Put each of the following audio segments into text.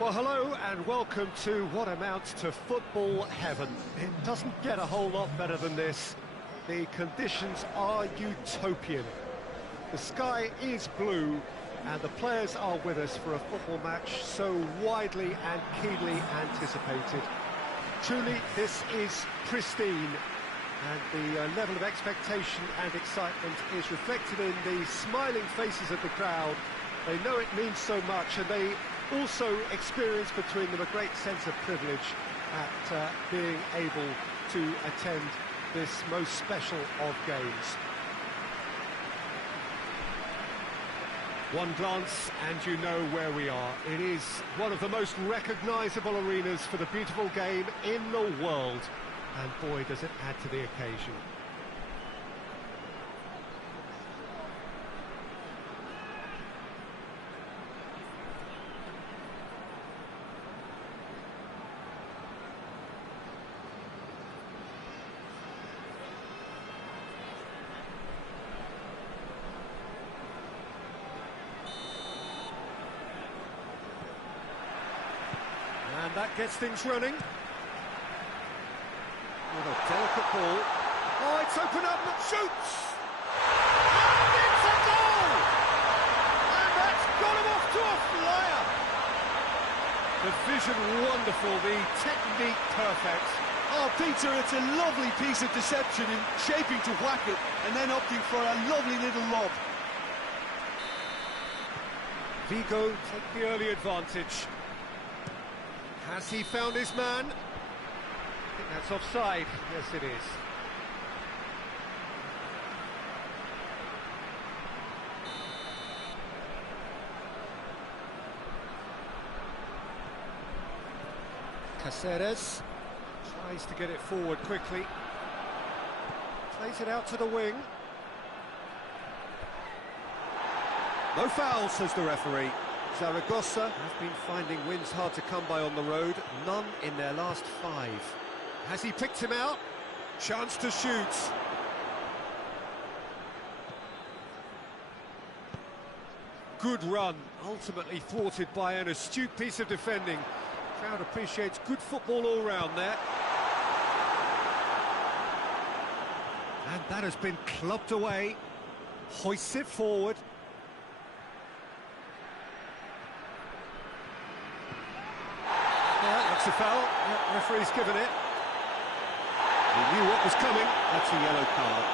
Well, hello and welcome to what amounts to football heaven. It doesn't get a whole lot better than this. The conditions are utopian. The sky is blue and the players are with us for a football match so widely and keenly anticipated. Truly, this is pristine, and the level of expectation and excitement is reflected in the smiling faces of the crowd. They know it means so much, and they also experience between them a great sense of privilege at being able to attend this most special of games. One glance and you know where we are. It is one of the most recognisable arenas for the beautiful game in the world, and boy does it add to the occasion. And that gets things running. What a delicate ball. Oh, it's open up, shoots! And it's a goal! And that's got him off to a flyer! The vision wonderful, the technique perfect. Oh, Peter, it's a lovely piece of deception in shaping to whack it and then opting for a lovely little lob. VIGO take the early advantage. Has he found his man? I think that's offside. Yes, it is. Caceres tries to get it forward quickly. Plays it out to the wing. No foul, says the referee. Zaragoza have been finding wins hard to come by on the road, none in their last 5. Has he picked him out? Chance to shoot. Good run, ultimately thwarted by an astute piece of defending. Crowd appreciates good football all round there. And that has been clubbed away. Hoists it forward. That's a foul. Yep, referee's given it. He knew what was coming. That's a yellow card.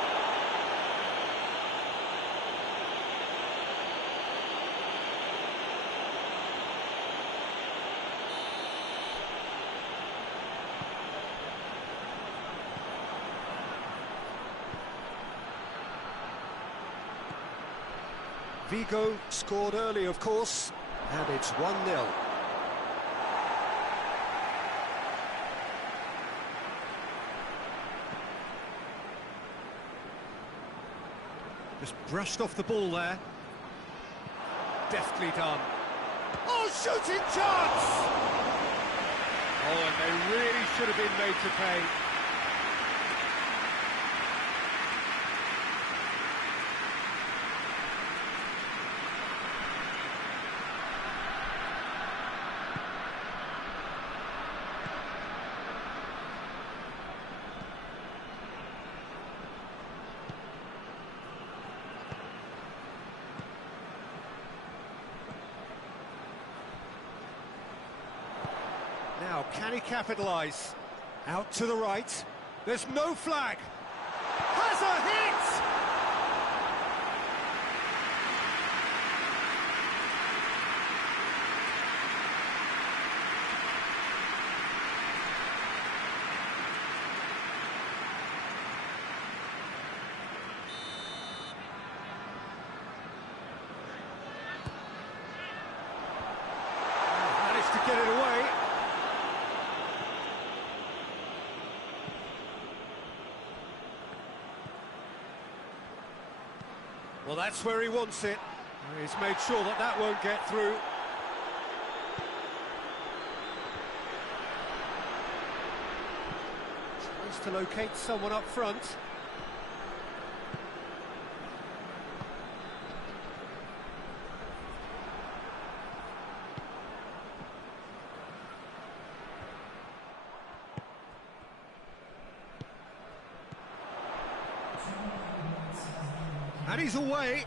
VIGO scored early, of course, and it's 1-0. Just brushed off the ball there. Deftly done. Oh, shooting chance! Oh, and they really should have been made to pay. Now, can he capitalise? Out to the right. There's no flag. Has a hit! Managed to get it away. Well, that's where he wants it. He's made sure that that won't get through. Tries to locate someone up front. And he's away.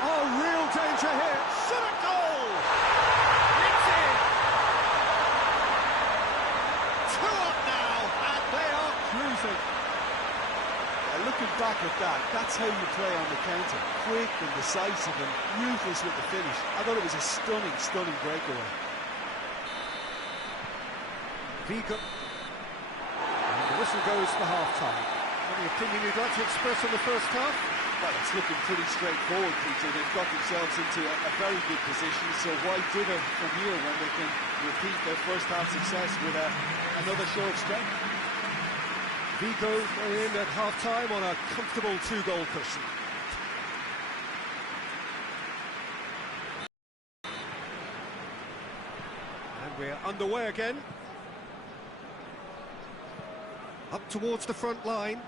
Oh, real danger here. Should a goal! It's in! 2 up now, and they are cruising. Looking back at that, that's how you play on the counter. Quick and decisive and ruthless with the finish. I thought it was a stunning, stunning breakaway. VIGO. And the whistle goes for half-time. Any opinion you'd like to express on the first half? Well, it's looking pretty straightforward, Peter. They've got themselves into a very good position, so why dither from here when they can repeat their first half success with another show of strength? VIGO go in at half-time on a comfortable 2-goal cushion. And we're underway again. Up towards the front line.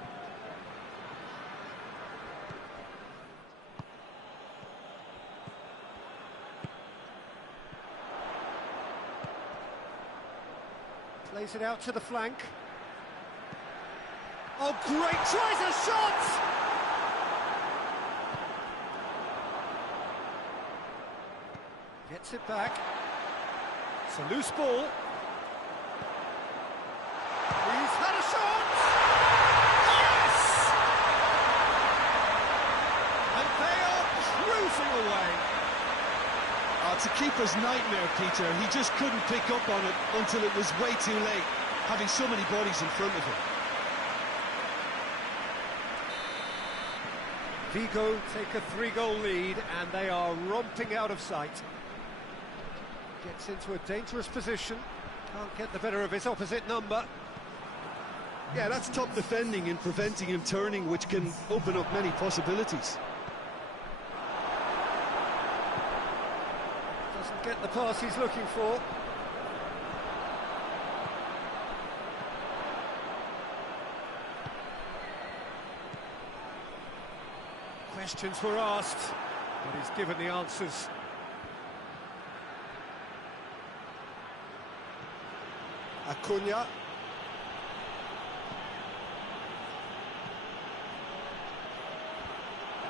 Plays it out to the flank. Oh, great! Tries a shot! Gets it back. It's a loose ball. He's had a shot! Yes! And they are cruising away. It's a keeper's nightmare, Peter. He just couldn't pick up on it until it was way too late, having so many bodies in front of him. VIGO take a 3-goal lead, and they are romping out of sight. Gets into a dangerous position. Can't get the better of his opposite number. Yeah, that's top defending and preventing him turning, which can open up many possibilities. Doesn't get the pass he's looking for. Questions were asked, but he's given the answers. CORUñA.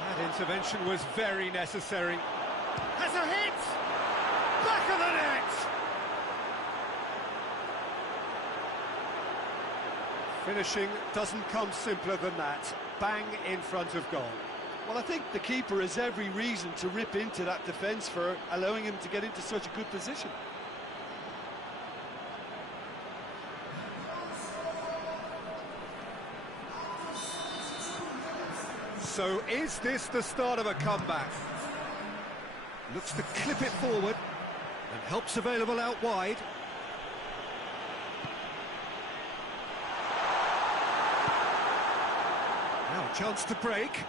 That intervention was very necessary. Has a hit! Back of the net! Finishing doesn't come simpler than that. Bang in front of goal. Well, I think the keeper has every reason to rip into that defence for allowing him to get into such a good position. So is this the start of a comeback? Looks to clip it forward, and help's available out wide. Now a chance to break.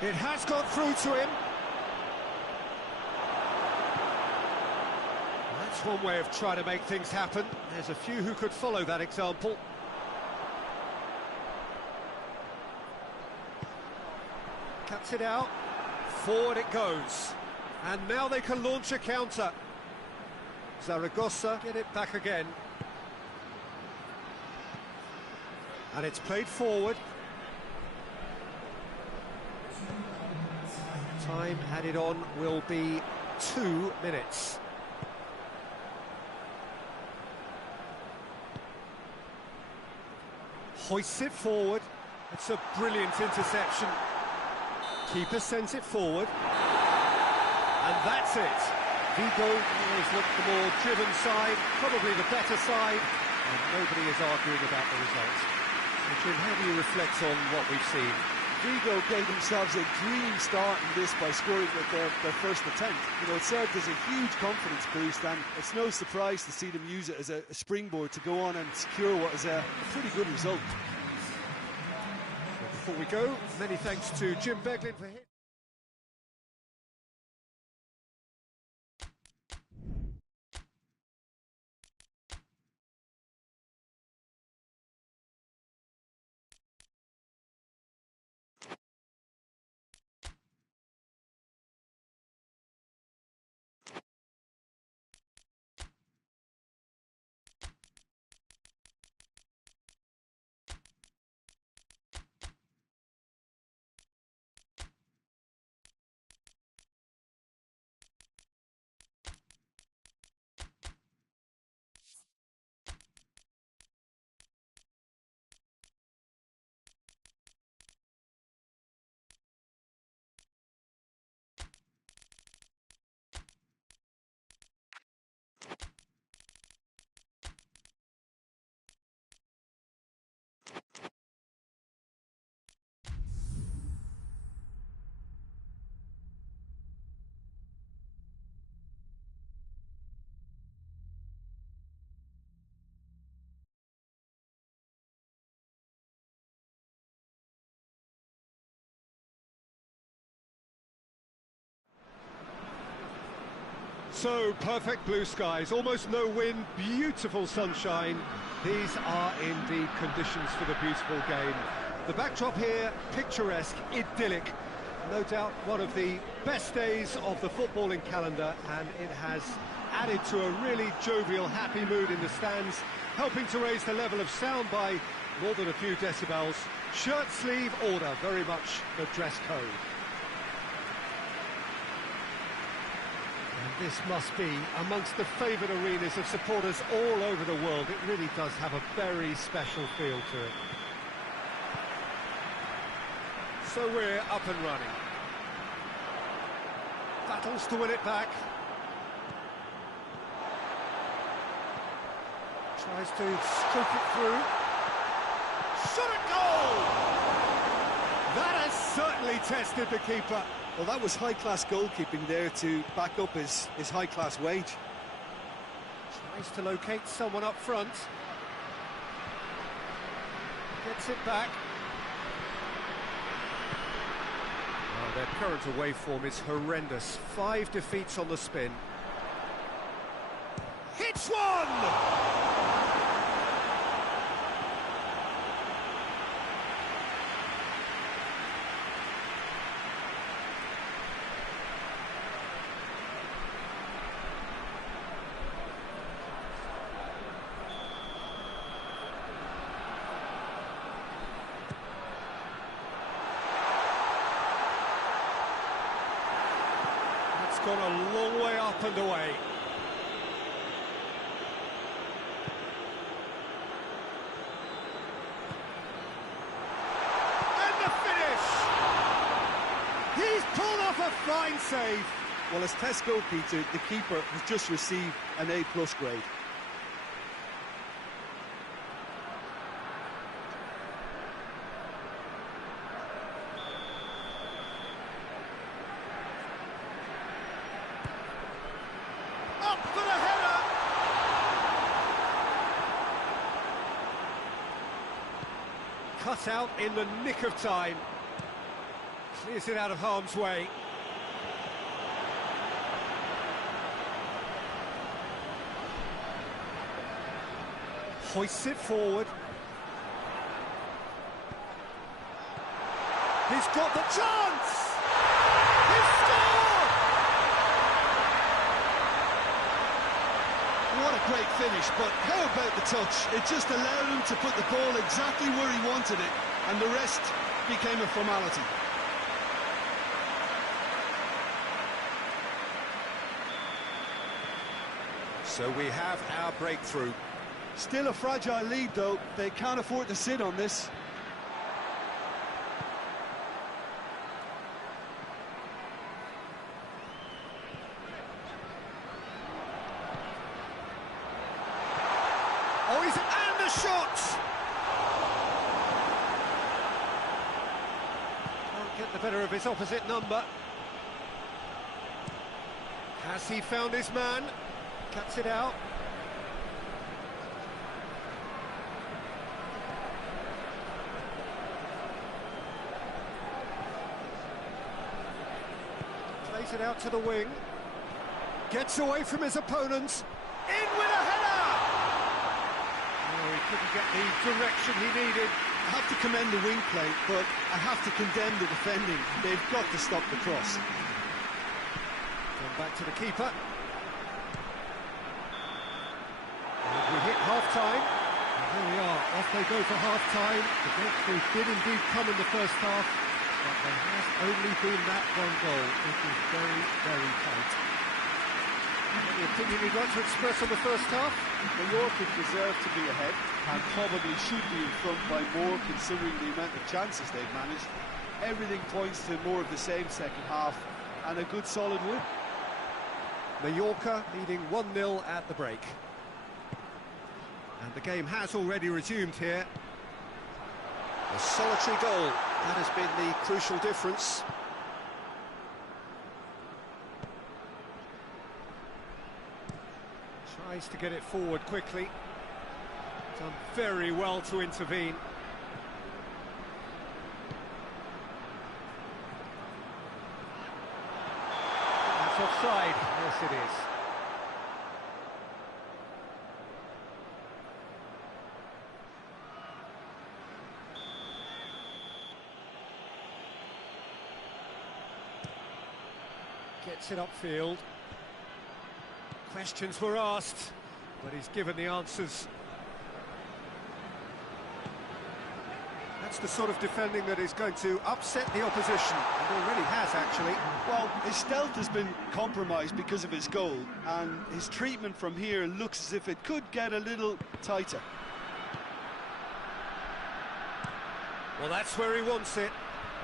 It has got through to him. That's one way of trying to make things happen. There's a few who could follow that example. Cuts it out. Forward it goes. And now they can launch a counter. Zaragoza get it back again. And it's played forward. Time added on will be 2 minutes. Hoists it forward. It's a brilliant interception. Keeper sends it forward. And that's it. VIGO always looked the more driven side, probably the better side, and nobody is arguing about the result. So, Jim, how do you reflect on what we've seen? VIGO gave themselves a dream start in this by scoring with their first attempt. You know, it served as a huge confidence boost, and it's no surprise to see them use it as a springboard to go on and secure what is a pretty good result. Before we go, many thanks to Jim Beglin for hitting. So, perfect blue skies, almost no wind, beautiful sunshine. These are indeed conditions for the beautiful game. The backdrop here, picturesque, idyllic. No doubt one of the best days of the footballing calendar, and it has added to a really jovial, happy mood in the stands, helping to raise the level of sound by more than a few decibels. Shirt sleeve order, very much the dress code. And this must be amongst the favoured arenas of supporters all over the world. It really does have a very special feel to it. So we're up and running. Battles to win it back. Tries to scoop it through. Shot at goal! That has certainly tested the keeper. Well, that was high-class goalkeeping there to back up his high-class wage. Tries to locate someone up front. Gets it back. Oh, their current away form is horrendous. 5 defeats on the spin. Hits one! Gone a long way up and away. And the finish! He's pulled off a fine save. Well, as test goalkeeper, the keeper has just received an A+ grade. Cut out in the nick of time. Clears it out of harm's way. Hoists it forward. He's got the chance! He's scored! What a great finish, but how about the touch? It just allowed him to put the ball exactly where he wanted it, and the rest became a formality. So we have our breakthrough. Still a fragile lead, though. They can't afford to sit on this. Oh, and the shot! Can't get the better of his opposite number. Has he found his man? Cuts it out. Plays it out to the wing. Gets away from his opponents. In with a header! He couldn't get the direction he needed. I have to commend the wing play, but I have to condemn the defending. They've got to stop the cross. Going back to the keeper. And we hit half-time. And here we are, off they go for half-time. The breakthrough did indeed come in the first half, but there has only been that one goal. It is very, very tight. Any opinion you'd like to express on the first half? Mallorca deserve to be ahead and probably should be in front by more, considering the amount of chances they've managed. Everything points to more of the same second half and a good solid win. Mallorca leading 1-0 at the break. And the game has already resumed here. A solitary goal, that has been the crucial difference. Tries to get it forward quickly. Done very well to intervene. That's offside. Yes, it is. Gets it upfield. Questions were asked, but he's given the answers. That's the sort of defending that is going to upset the opposition. It already has, actually. Well, his stealth has been compromised because of his goal, and his treatment from here looks as if it could get a little tighter. Well, that's where he wants it.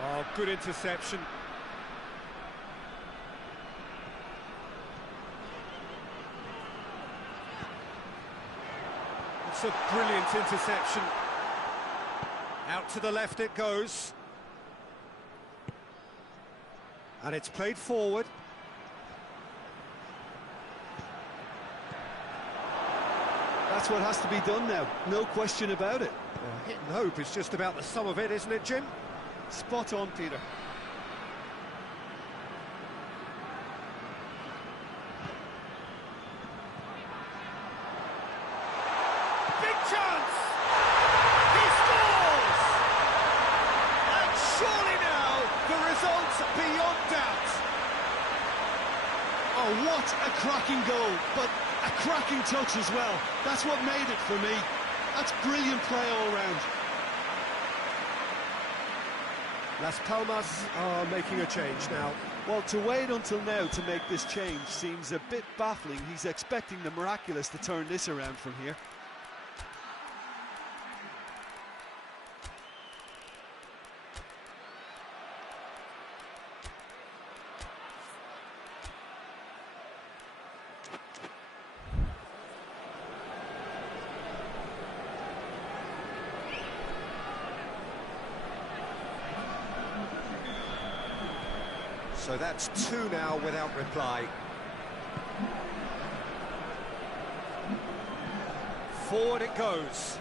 Oh, good interception. It's a brilliant interception. Out to the left it goes. And it's played forward. That's what has to be done now, no question about it. Hit and hope is just about the sum of it, isn't it, Jim? Spot on, Peter. Big chance! He scores! And surely now, the result's beyond doubt. Oh, what a cracking goal, but a cracking touch as well. That's what made it for me. That's brilliant play all round. Las Palmas are making a change now. Well, to wait until now to make this change seems a bit baffling. He's expecting the miraculous to turn this around from here. So that's two now without reply. Forward it goes.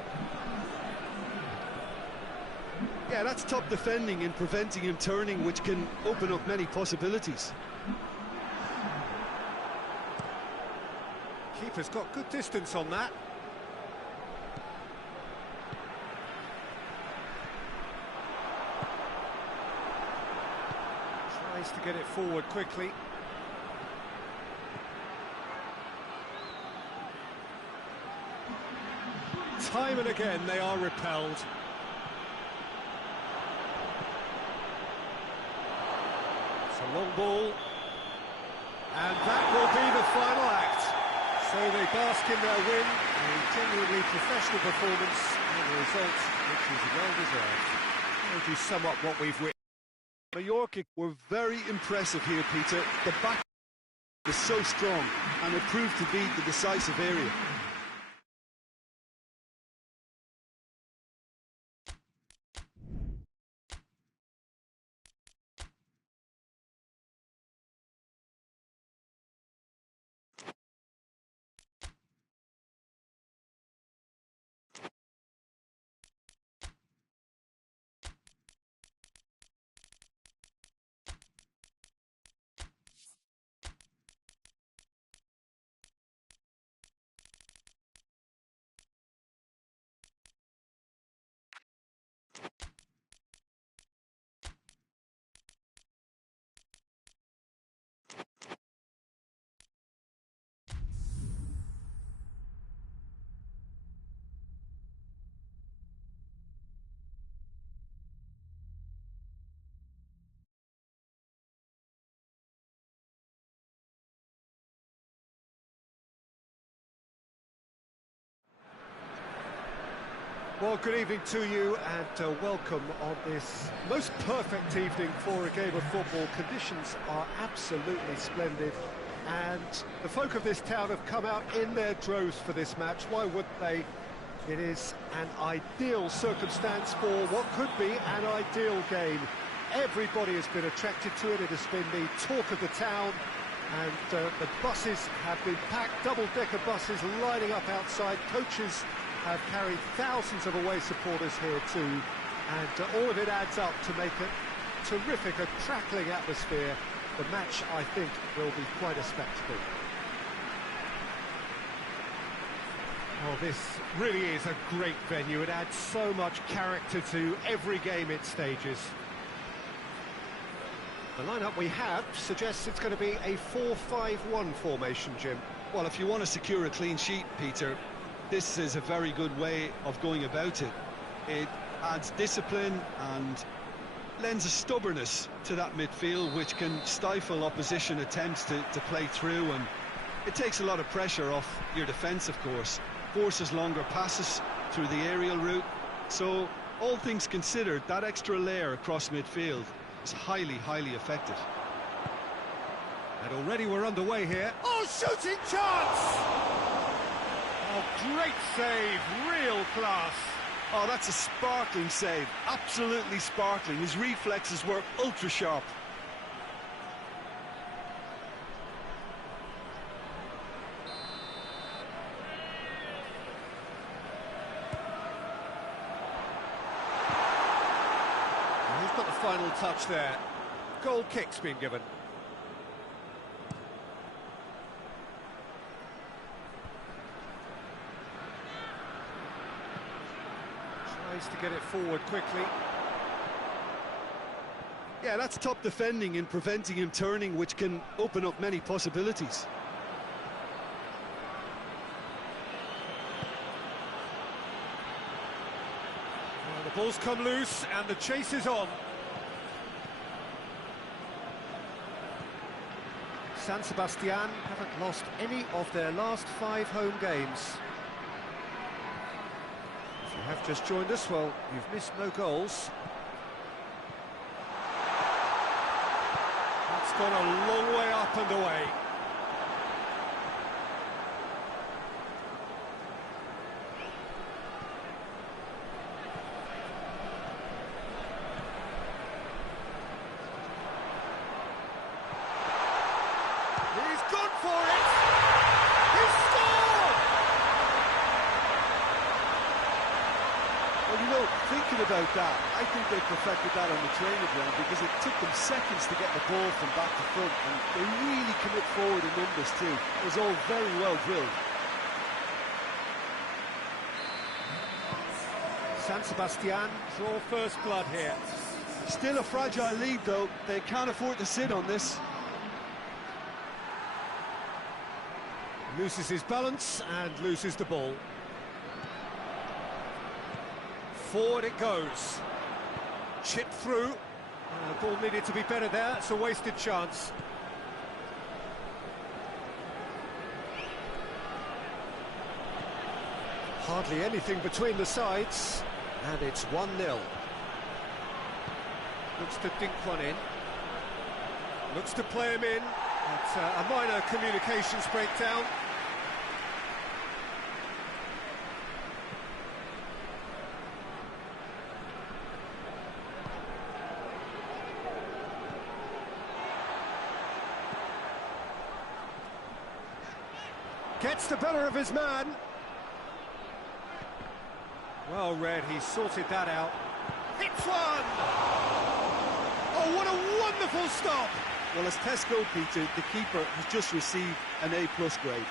Yeah, that's top defending and preventing him turning, which can open up many possibilities. Keeper's got good distance on that. Tries to get it forward quickly. Time and again they are repelled. It's a long ball. And that will be the final act. So they bask in their win, a genuinely professional performance, and a result which is well-deserved. How would you sum up what we've witnessed? Mallorca were very impressive here, Peter. The back is so strong, and it proved to be the decisive area. Well, good evening to you and welcome on this most perfect evening for a game of football. Conditions are absolutely splendid and the folk of this town have come out in their droves for this match. Why wouldn't they? It is an ideal circumstance for what could be an ideal game. Everybody has been attracted to it. It has been the talk of the town and the buses have been packed, double-decker buses lining up outside. Coaches have carried thousands of away supporters here too, and all of it adds up to make a terrific, a crackling atmosphere. The match, I think, will be quite a spectacle. Oh, this really is a great venue. It adds so much character to every game it stages. The lineup we have suggests it's going to be a 4-5-1 formation, Jim. Well, if you want to secure a clean sheet, Peter, this is a very good way of going about it. It adds discipline and lends a stubbornness to that midfield, which can stifle opposition attempts to play through, and it takes a lot of pressure off your defence, of course. Forces longer passes through the aerial route. So, all things considered, that extra layer across midfield is highly, highly effective. And already we're underway here. Oh, shooting chance! Oh, great save, real class. Oh, that's a sparkling save, absolutely sparkling. His reflexes were ultra sharp. Who's got the final touch there? Goal kick's been given. Tries to get it forward quickly. Yeah, that's top defending and preventing him turning, which can open up many possibilities. Well, the ball's come loose and the chase is on. San Sebastian haven't lost any of their last 5 home games. If you have just joined us, well, you've missed no goals. That's gone a long way up and away. He's gone for it! He's scored! Well, you know, thinking about that, I think they perfected that on the training ground, because it took them seconds to get the ball from back to front, and they really commit forward in numbers too. It was all very well drilled. San Sebastian draw first blood here. Still a fragile lead though, they can't afford to sit on this. Loses his balance and loses the ball. Forward it goes. Chip through. The ball needed to be better there. It's a wasted chance. Hardly anything between the sides. And it's 1-0. Looks to dink one in. Looks to play him in. It's a minor communications breakdown. Gets the better of his man. Well read, he sorted that out. Hits one! Oh, what a wonderful stop! Well, as tests go, Peter, the keeper has just received an A+ grade.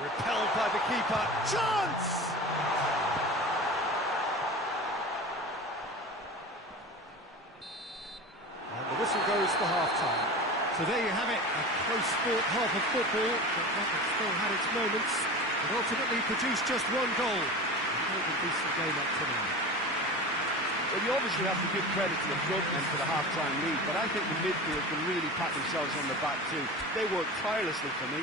Repelled by the keeper. Chance! And the whistle goes for half-time. So there you have it, a close-fought half of football, but one that still had its moments, and ultimately produced just 1 goal. A decent game up to now. Well, you obviously have to give credit to the front men for the half-time lead, but I think the midfield can really pat themselves on the back too. They worked tirelessly for me.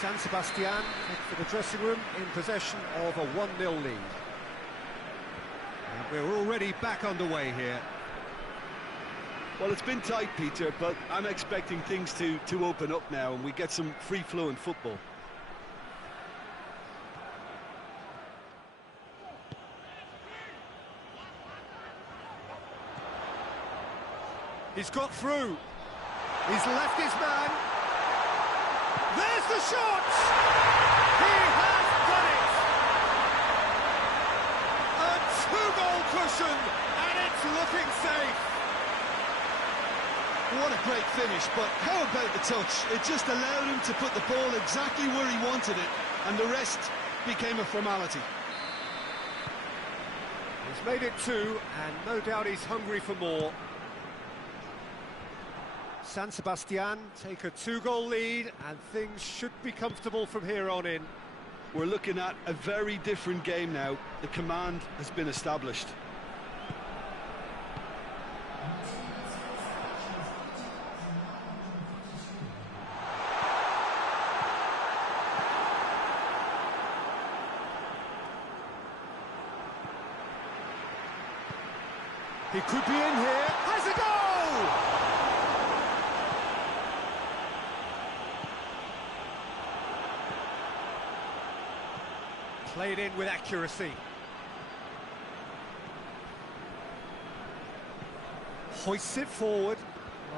San Sebastian head for the dressing room in possession of a 1-0 lead. And we're already back underway here. Well, it's been tight, Peter, but I'm expecting things to open up now and we get some free-flowing football. He's got through. He's left his man. There's the shot! He has done it! A 2-goal cushion, and it's looking safe. What a great finish, but how about the touch? It just allowed him to put the ball exactly where he wanted it, and the rest became a formality. He's made it 2, and no doubt he's hungry for more. San Sebastian take a 2-goal lead, and things should be comfortable from here on in. We're looking at a very different game now. The command has been established. He could be in here. Has a goal! Played in with accuracy. Hoists it forward.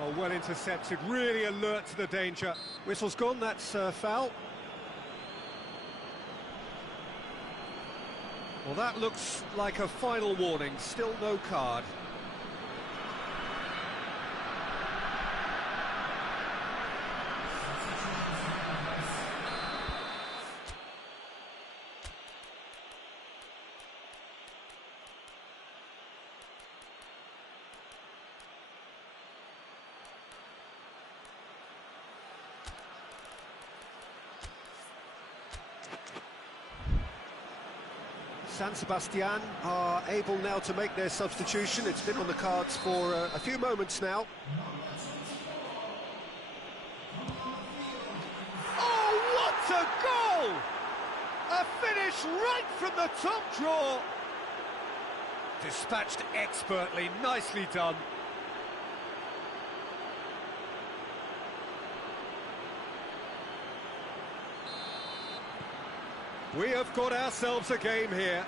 Oh, well intercepted, really alert to the danger. Whistle's gone, that's foul. Well, that looks like a final warning, still no card. San Sebastian are able now to make their substitution. It's been on the cards for a few moments now. Oh, what a goal! A finish right from the top draw. Dispatched expertly, nicely done. We have got ourselves a game here.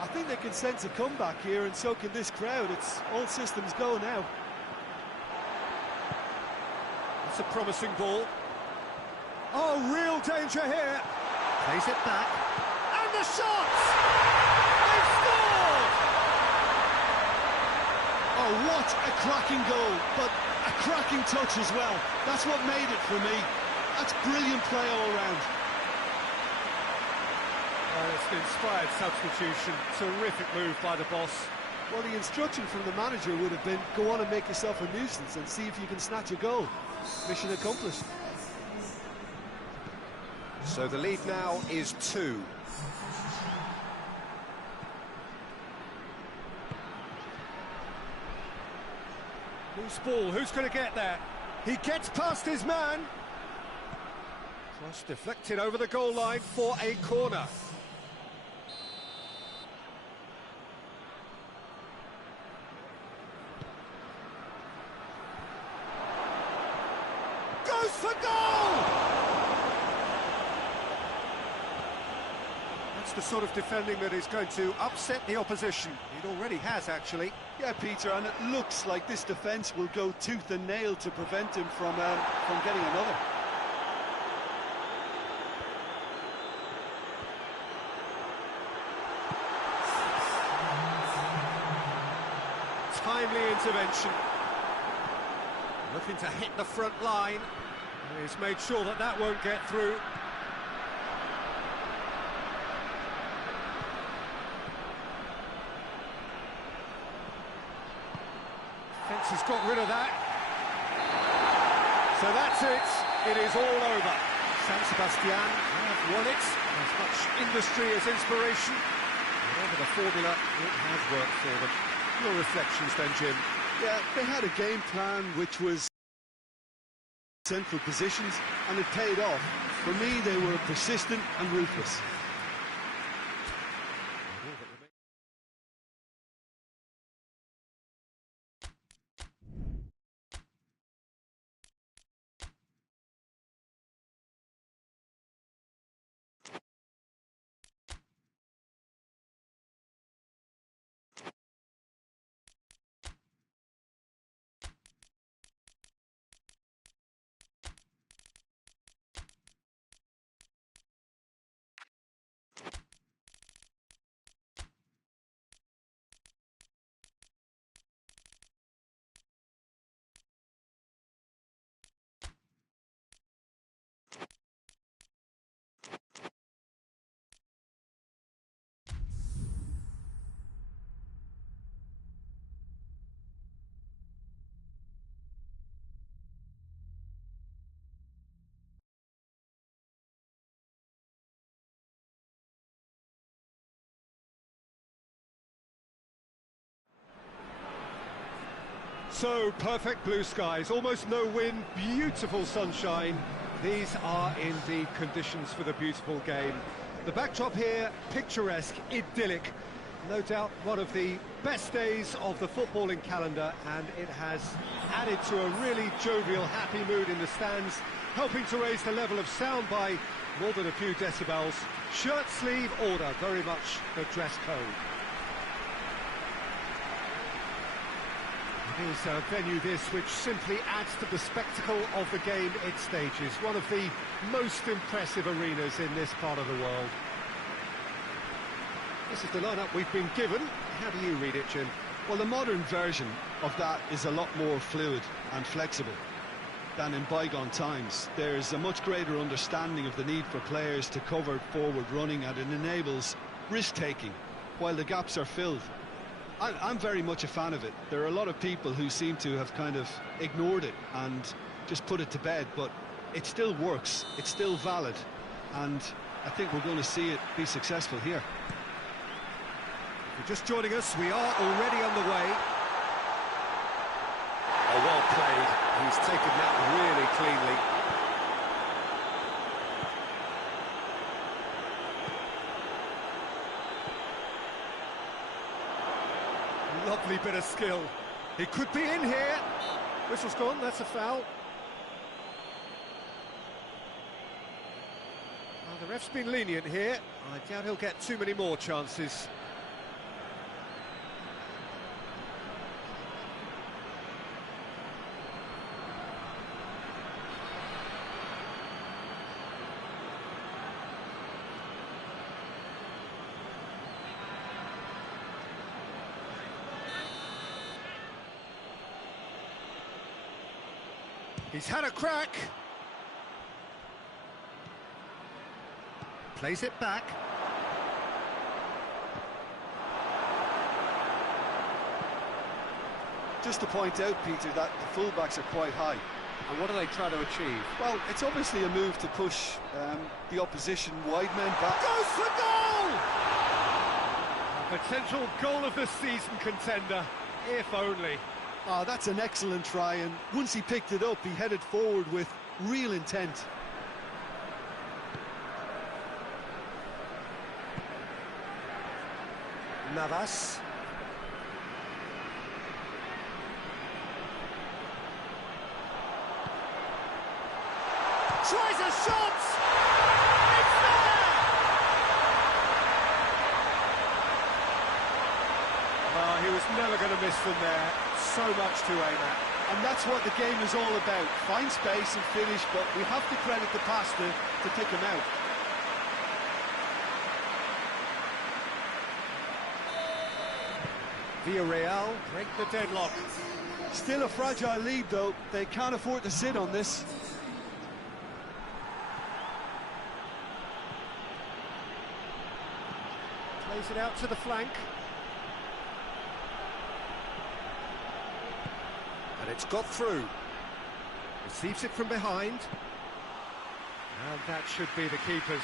I think they can sense a comeback here, and so can this crowd. It's all systems go now. It's a promising ball. Oh, real danger here. Plays it back. And the shots! They've scored! Oh, what a cracking goal, but a cracking touch as well. That's what made it for me. That's brilliant play all round. It's an inspired substitution. Terrific move by the boss. Well, the instruction from the manager would have been, go on and make yourself a nuisance and see if you can snatch a goal. Mission accomplished. So the lead now is 2. Loose ball, who's going to get there? He gets past his man. Cross deflected over the goal line for a corner. Goes for goal! That's the sort of defending that is going to upset the opposition. It already has, actually. Yeah, Peter, and it looks like this defence will go tooth and nail to prevent him from getting another. Timely intervention. Looking to hit the front line. He's made sure that that won't get through. Fence has got rid of that. So that's it. It is all over. San Sebastian have won it. As much industry as inspiration. Whatever the formula, it has worked for them. Your reflections then, Jim? Yeah, they had a game plan which was central positions, and it paid off. For me, they were persistent and ruthless. So, perfect blue skies, almost no wind, beautiful sunshine. These are indeed conditions for the beautiful game. The backdrop here, picturesque, idyllic. No doubt one of the best days of the footballing calendar, and it has added to a really jovial, happy mood in the stands, helping to raise the level of sound by more than a few decibels. Shirt sleeve order, very much the dress code. It is a venue this which simply adds to the spectacle of the game it stages. One of the most impressive arenas in this part of the world. This is the lineup we've been given. How do you read it, Jim? Well, the modern version of that is a lot more fluid and flexible than in bygone times. There's a much greater understanding of the need for players to cover forward running, and it enables risk-taking while the gaps are filled. I'm very much a fan of it. There are a lot of people who seem to have kind of ignored it and just put it to bed, but it still works, it's still valid, and I think we're going to see it be successful here. If you're just joining us, we are already on the way. Oh, well played. He's taken that really cleanly. Lovely bit of skill. He could be in here. Whistle's gone, that's a foul. Well, the ref's been lenient here. I doubt he'll get too many more chances. He's had a crack. Plays it back. Just to point out, Peter, that the fullbacks are quite high. And what are they trying to achieve? Well, it's obviously a move to push the opposition wide men back. Goes for goal! A potential goal of the season contender, if only. Oh, that's an excellent try, and once he picked it up, he headed forward with real intent. Navas. Tries a shot! It's there! Oh, he was never going to miss from there. So much to aim at. And that's what the game is all about. Find space and finish, but we have to credit the pass to pick him out. Villarreal break the deadlock. Still a fragile lead, though. They can't afford to sit on this. Plays it out to the flank. And it's got through. Receives it from behind. And that should be the keeper's.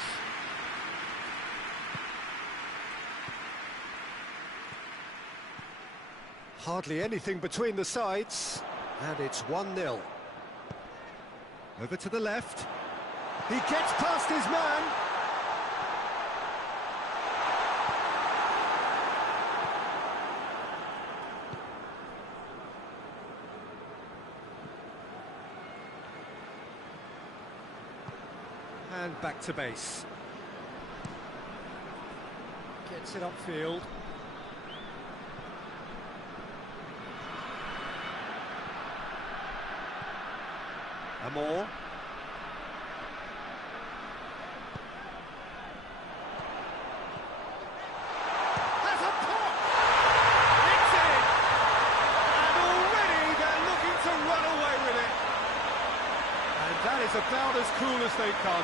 Hardly anything between the sides. And it's 1-0. Over to the left. He gets past his man. And back to base. Gets it upfield. Amor. Has a pop! It's in! And already they're looking to run away with it. And that is about as cool as they come.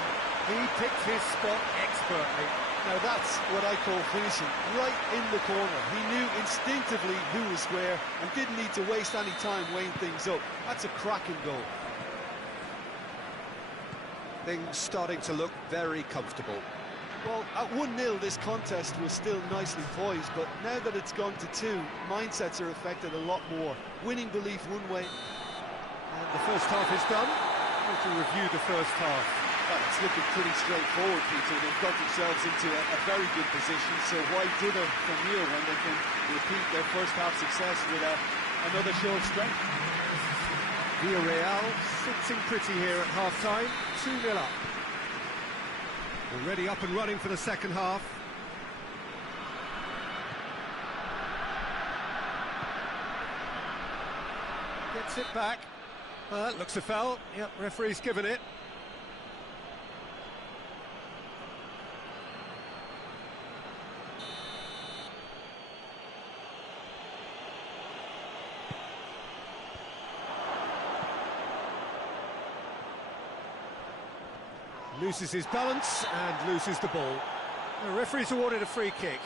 He picked his spot expertly. Now that's what I call finishing, right in the corner. He knew instinctively who was where and didn't need to waste any time weighing things up. That's a cracking goal. Things starting to look very comfortable. Well, at 1-0 this contest was still nicely poised, but now that it's gone to 2, mindsets are affected a lot more. Winning belief one way. And the first half is done. We'll to review the first half. Well, it's looking pretty straightforward, Peter. They've got themselves into a very good position, so why dither from here when they can repeat their first half success with another show of strength? Villarreal sitting pretty here at half-time, 2-0 up. Already up and running for the second half. Gets it back. Looks a foul. Yep, referee's given it. Loses his balance and loses the ball. The referee's awarded a free kick.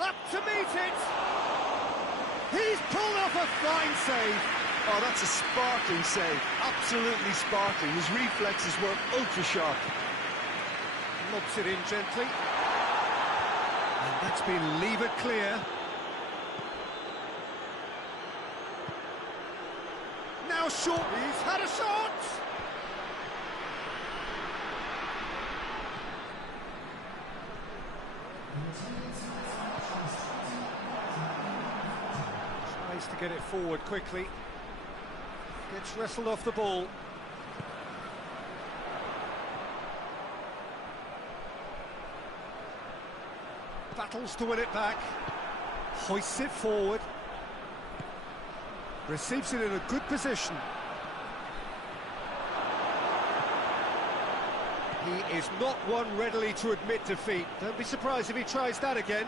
Up to meet it! He's pulled off a fine save. Oh, that's a sparkling save. Absolutely sparkling. His reflexes were ultra-sharp. Lobs it in gently. And that's been levered clear. Now short, he's had a shot! Tries to get it forward quickly. Gets wrestled off the ball. Battles to win it back, hoists it forward, receives it in a good position. He is not one readily to admit defeat. Don't be surprised if he tries that again.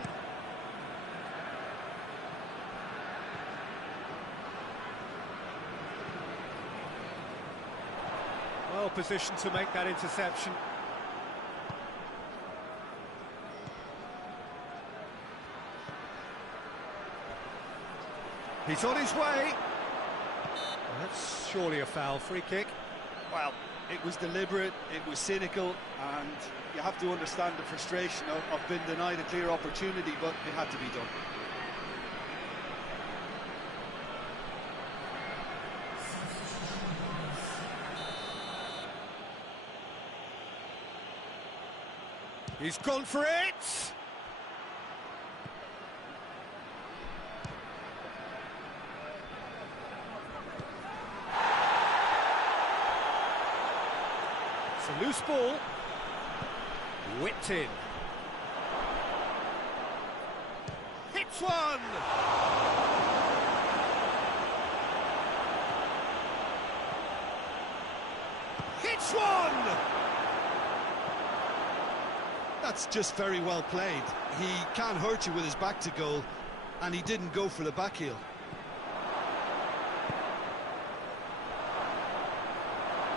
Well positioned to make that interception. He's on his way. That's surely a foul. Free kick. Well, it was deliberate, it was cynical, and you have to understand the frustration of being denied a clear opportunity, but it had to be done. He's gone for it! It's a loose ball. Whipped in. Hits one! Hits one! That's just very well played. He can't hurt you with his back to goal, and he didn't go for the back heel.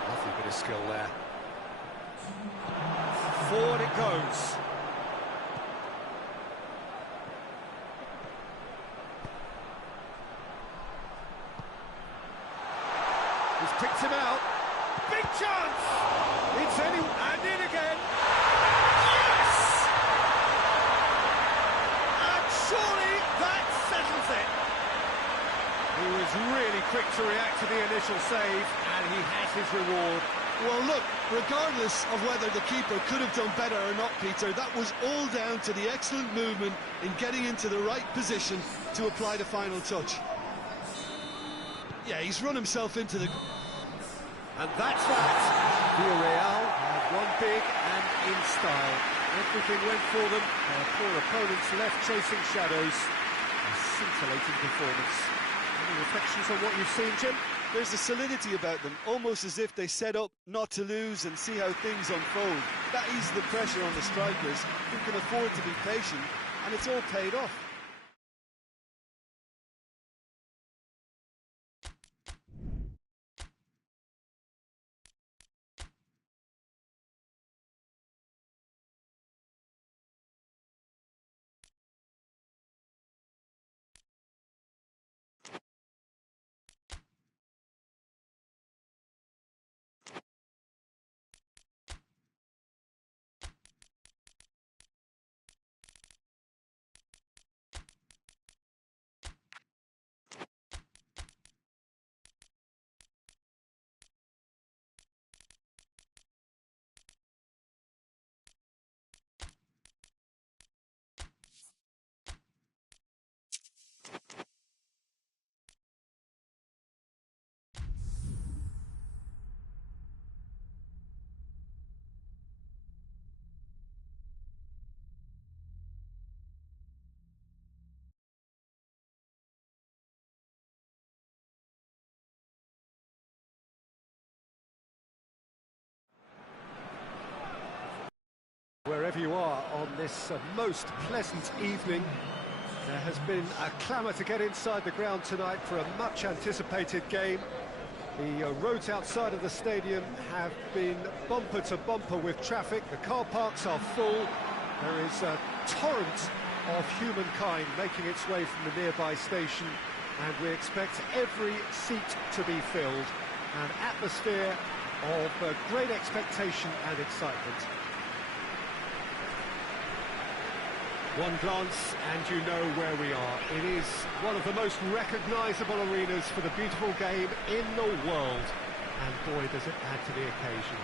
Lovely bit of skill there. Forward it goes. He's picked him out. Big chance! It's and in again. Yes! And surely that settles it. He was really quick to react to the initial save, and he has his reward. Well, look, regardless of whether the keeper could have done better or not, Peter, that was all down to the excellent movement in getting into the right position to apply the final touch. Yeah, he's run himself into the... And that's that. Villarreal have won big and in style. Everything went for them. Their poor opponents left chasing shadows. A scintillating performance. Any reflections on what you've seen, Jim? There's a solidity about them, almost as if they set up not to lose and see how things unfold. That eases the pressure on the strikers, who can afford to be patient, and it's all paid off. wherever you are on this most pleasant evening. There has been a clamour to get inside the ground tonight for a much-anticipated game. The roads outside of the stadium have been bumper to bumper with traffic. The car parks are full. There is a torrent of humankind making its way from the nearby station, and we expect every seat to be filled. An atmosphere of great expectation and excitement. One glance and you know where we are. It is one of the most recognisable arenas for the beautiful game in the world. And boy, does it add to the occasion.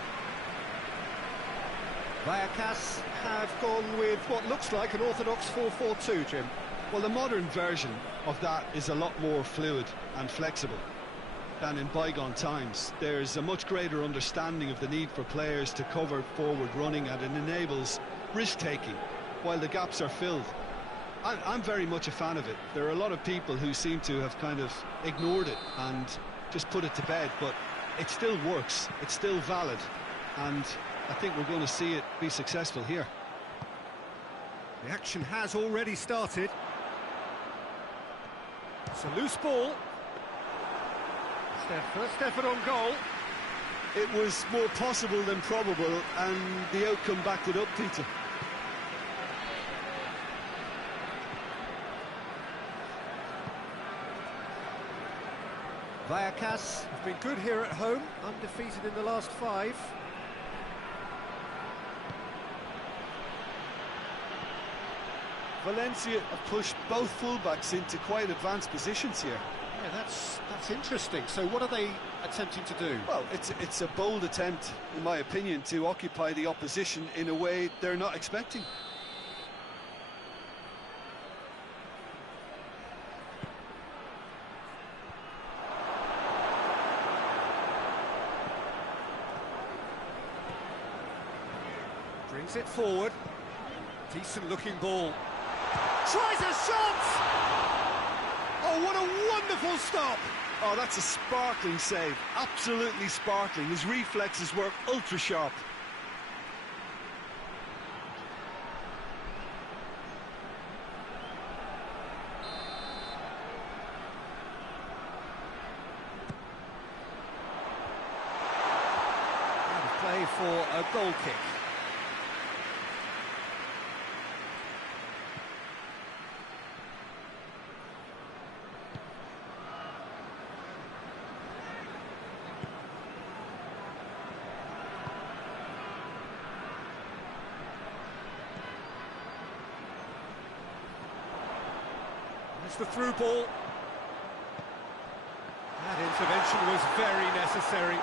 Vallecas have gone with what looks like an orthodox 4-4-2, Jim. Well, the modern version of that is a lot more fluid and flexible than in bygone times. There's a much greater understanding of the need for players to cover forward running, and it enables risk-taking while the gaps are filled. I'm very much a fan of it. There are a lot of people who seem to have kind of ignored it and just put it to bed, but it still works, it's still valid, and I think we're going to see it be successful here. The action has already started. It's a loose ball. It's their first effort on goal. It was more possible than probable, and the outcome backed it up, Peter. Vallecas have been good here at home, undefeated in the last 5. Valencia have pushed both fullbacks into quite advanced positions here. Yeah, that's interesting. So what are they attempting to do? Well, it's a bold attempt, in my opinion, to occupy the opposition in a way they're not expecting. Brings it forward. Decent looking ball. Tries a shot! Oh, what a wonderful stop! Oh, that's a sparkling save. Absolutely sparkling. His reflexes were ultra sharp. And play for a goal kick. The through ball. That intervention was very necessary.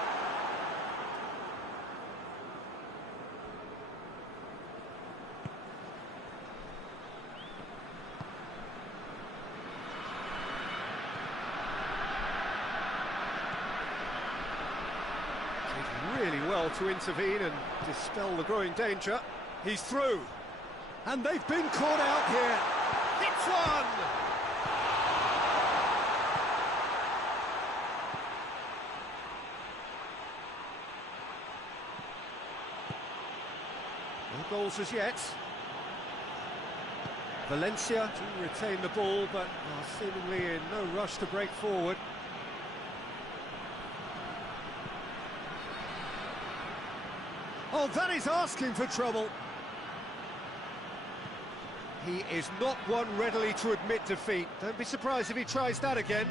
Did really well to intervene and dispel the growing danger. He's through. And they've been caught out here. It's one! No goals as yet. Valencia do retain the ball, but are seemingly in no rush to break forward. Oh, that is asking for trouble. He is not one readily to admit defeat. Don't be surprised if he tries that again.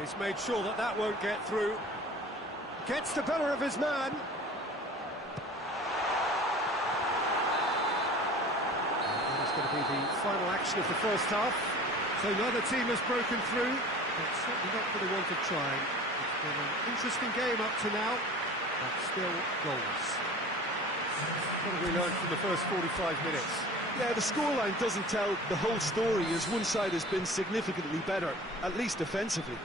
He's made sure that that won't get through. Gets the better of his man. Going to be the final action of the first half. So neither team has broken through, but certainly not for the want of trying. It's been an interesting game up to now, but still goals. What have we learned from the first 45 minutes? Yeah, the scoreline doesn't tell the whole story, as one side has been significantly better, at least defensively.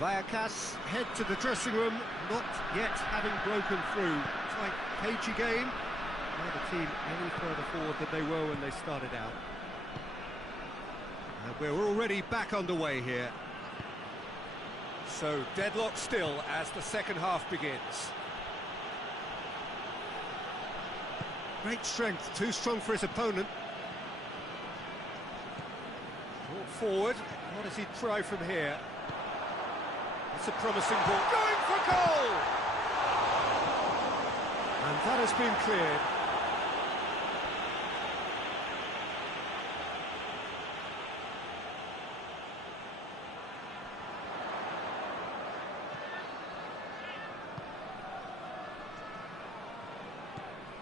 Vallecas head to the dressing room, not yet having broken through. Tight, cagey game. Neither team any further forward than they were when they started out. And we're already back underway here. So deadlock still as the second half begins. Great strength, too strong for his opponent. Brought forward, what does he try from here? It's a promising ball, going for goal! And that has been cleared.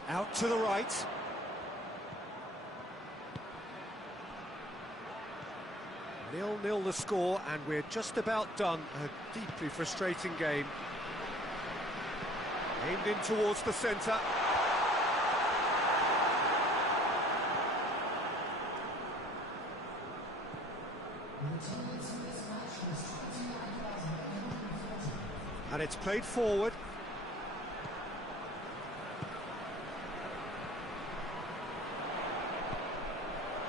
Out to the right. 0-0 the score, and we're just about done. A deeply frustrating game. Aimed in towards the centre. And it's played forward.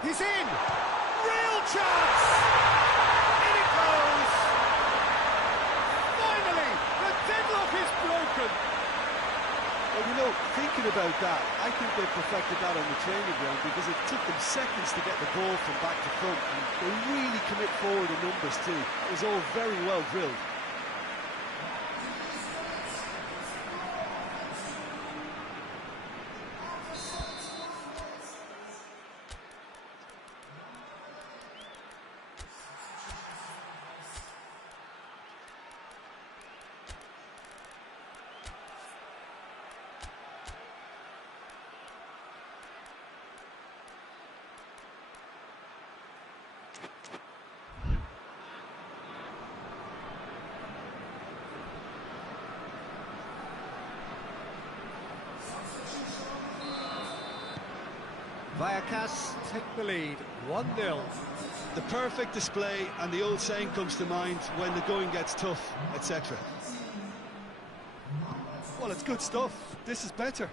He's in! Real chance! In it goes! Finally, the deadlock is broken! Well, you know, thinking about that, I think they perfected that on the training ground because it took them seconds to get the ball from back to front, and they really commit forward in numbers too. It was all very well drilled. Vallecas take the lead, 1-0. The perfect display, and the old saying comes to mind: when the going gets tough, etc. Well, it's good stuff. This is better.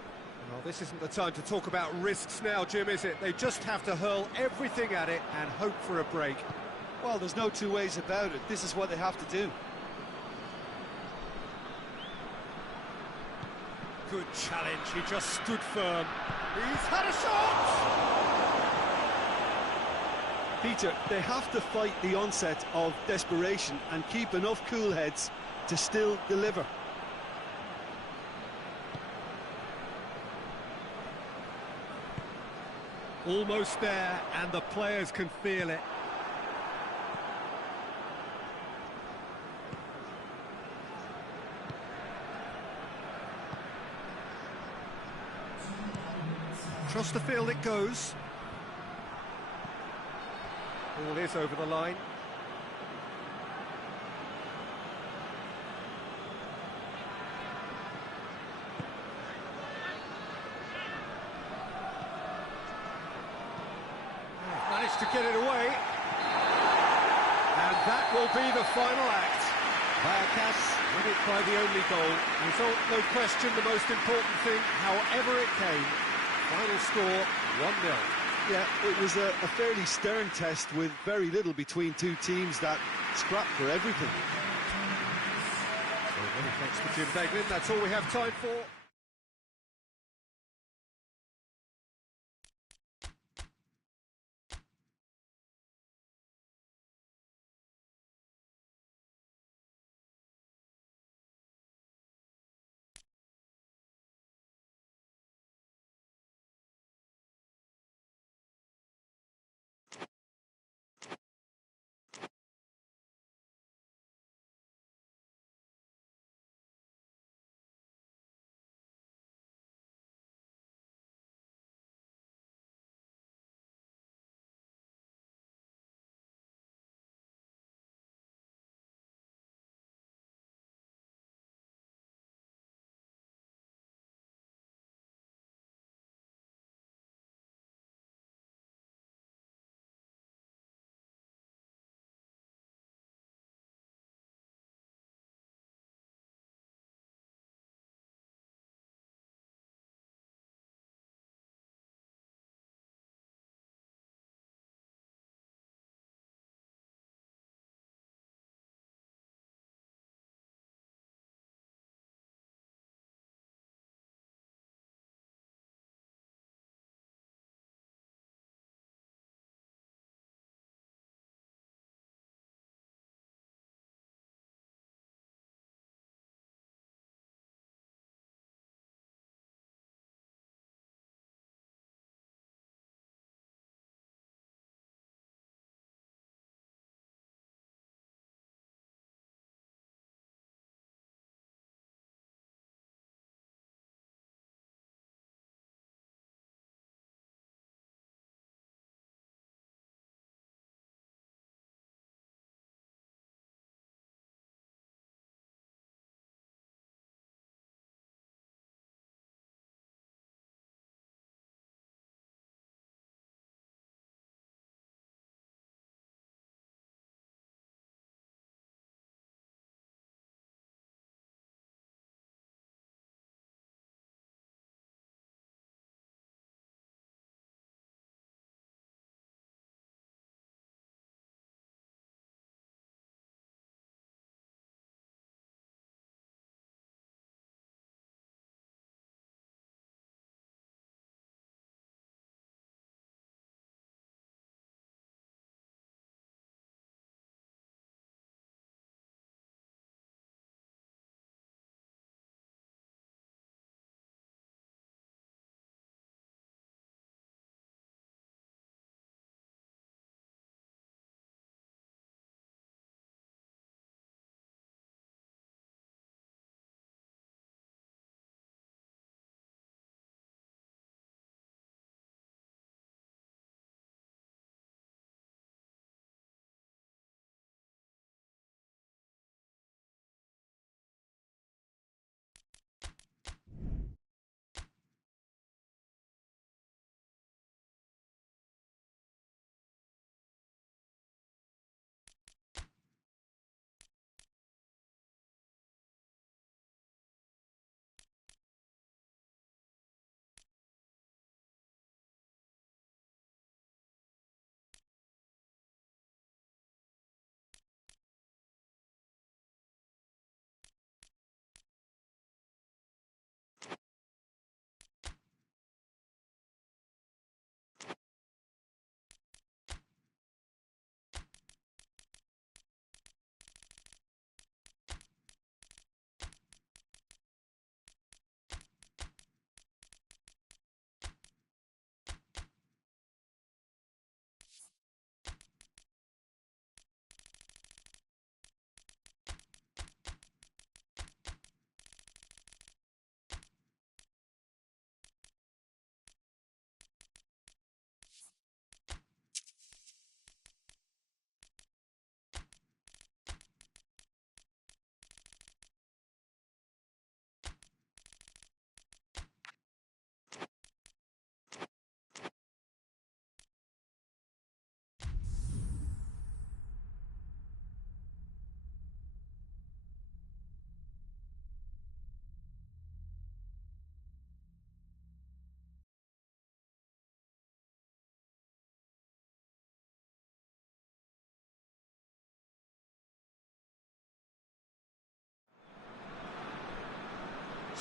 Well, this isn't the time to talk about risks now, Jim, is it? They just have to hurl everything at it and hope for a break. Well, there's no two ways about it. This is what they have to do. Good challenge, he just stood firm. He's had a shot! Peter, they have to fight the onset of desperation and keep enough cool heads to still deliver. Almost there, and the players can feel it. Across the field it goes. Ball is over the line. Managed to get it away. And that will be the final act. Vallecas win it by the only goal. Result, no question, the most important thing, however it came. Final score, 1-0. Yeah, it was a fairly stern test with very little between two teams that scrapped for everything. So many thanks to Jim Beglin. That's all we have time for.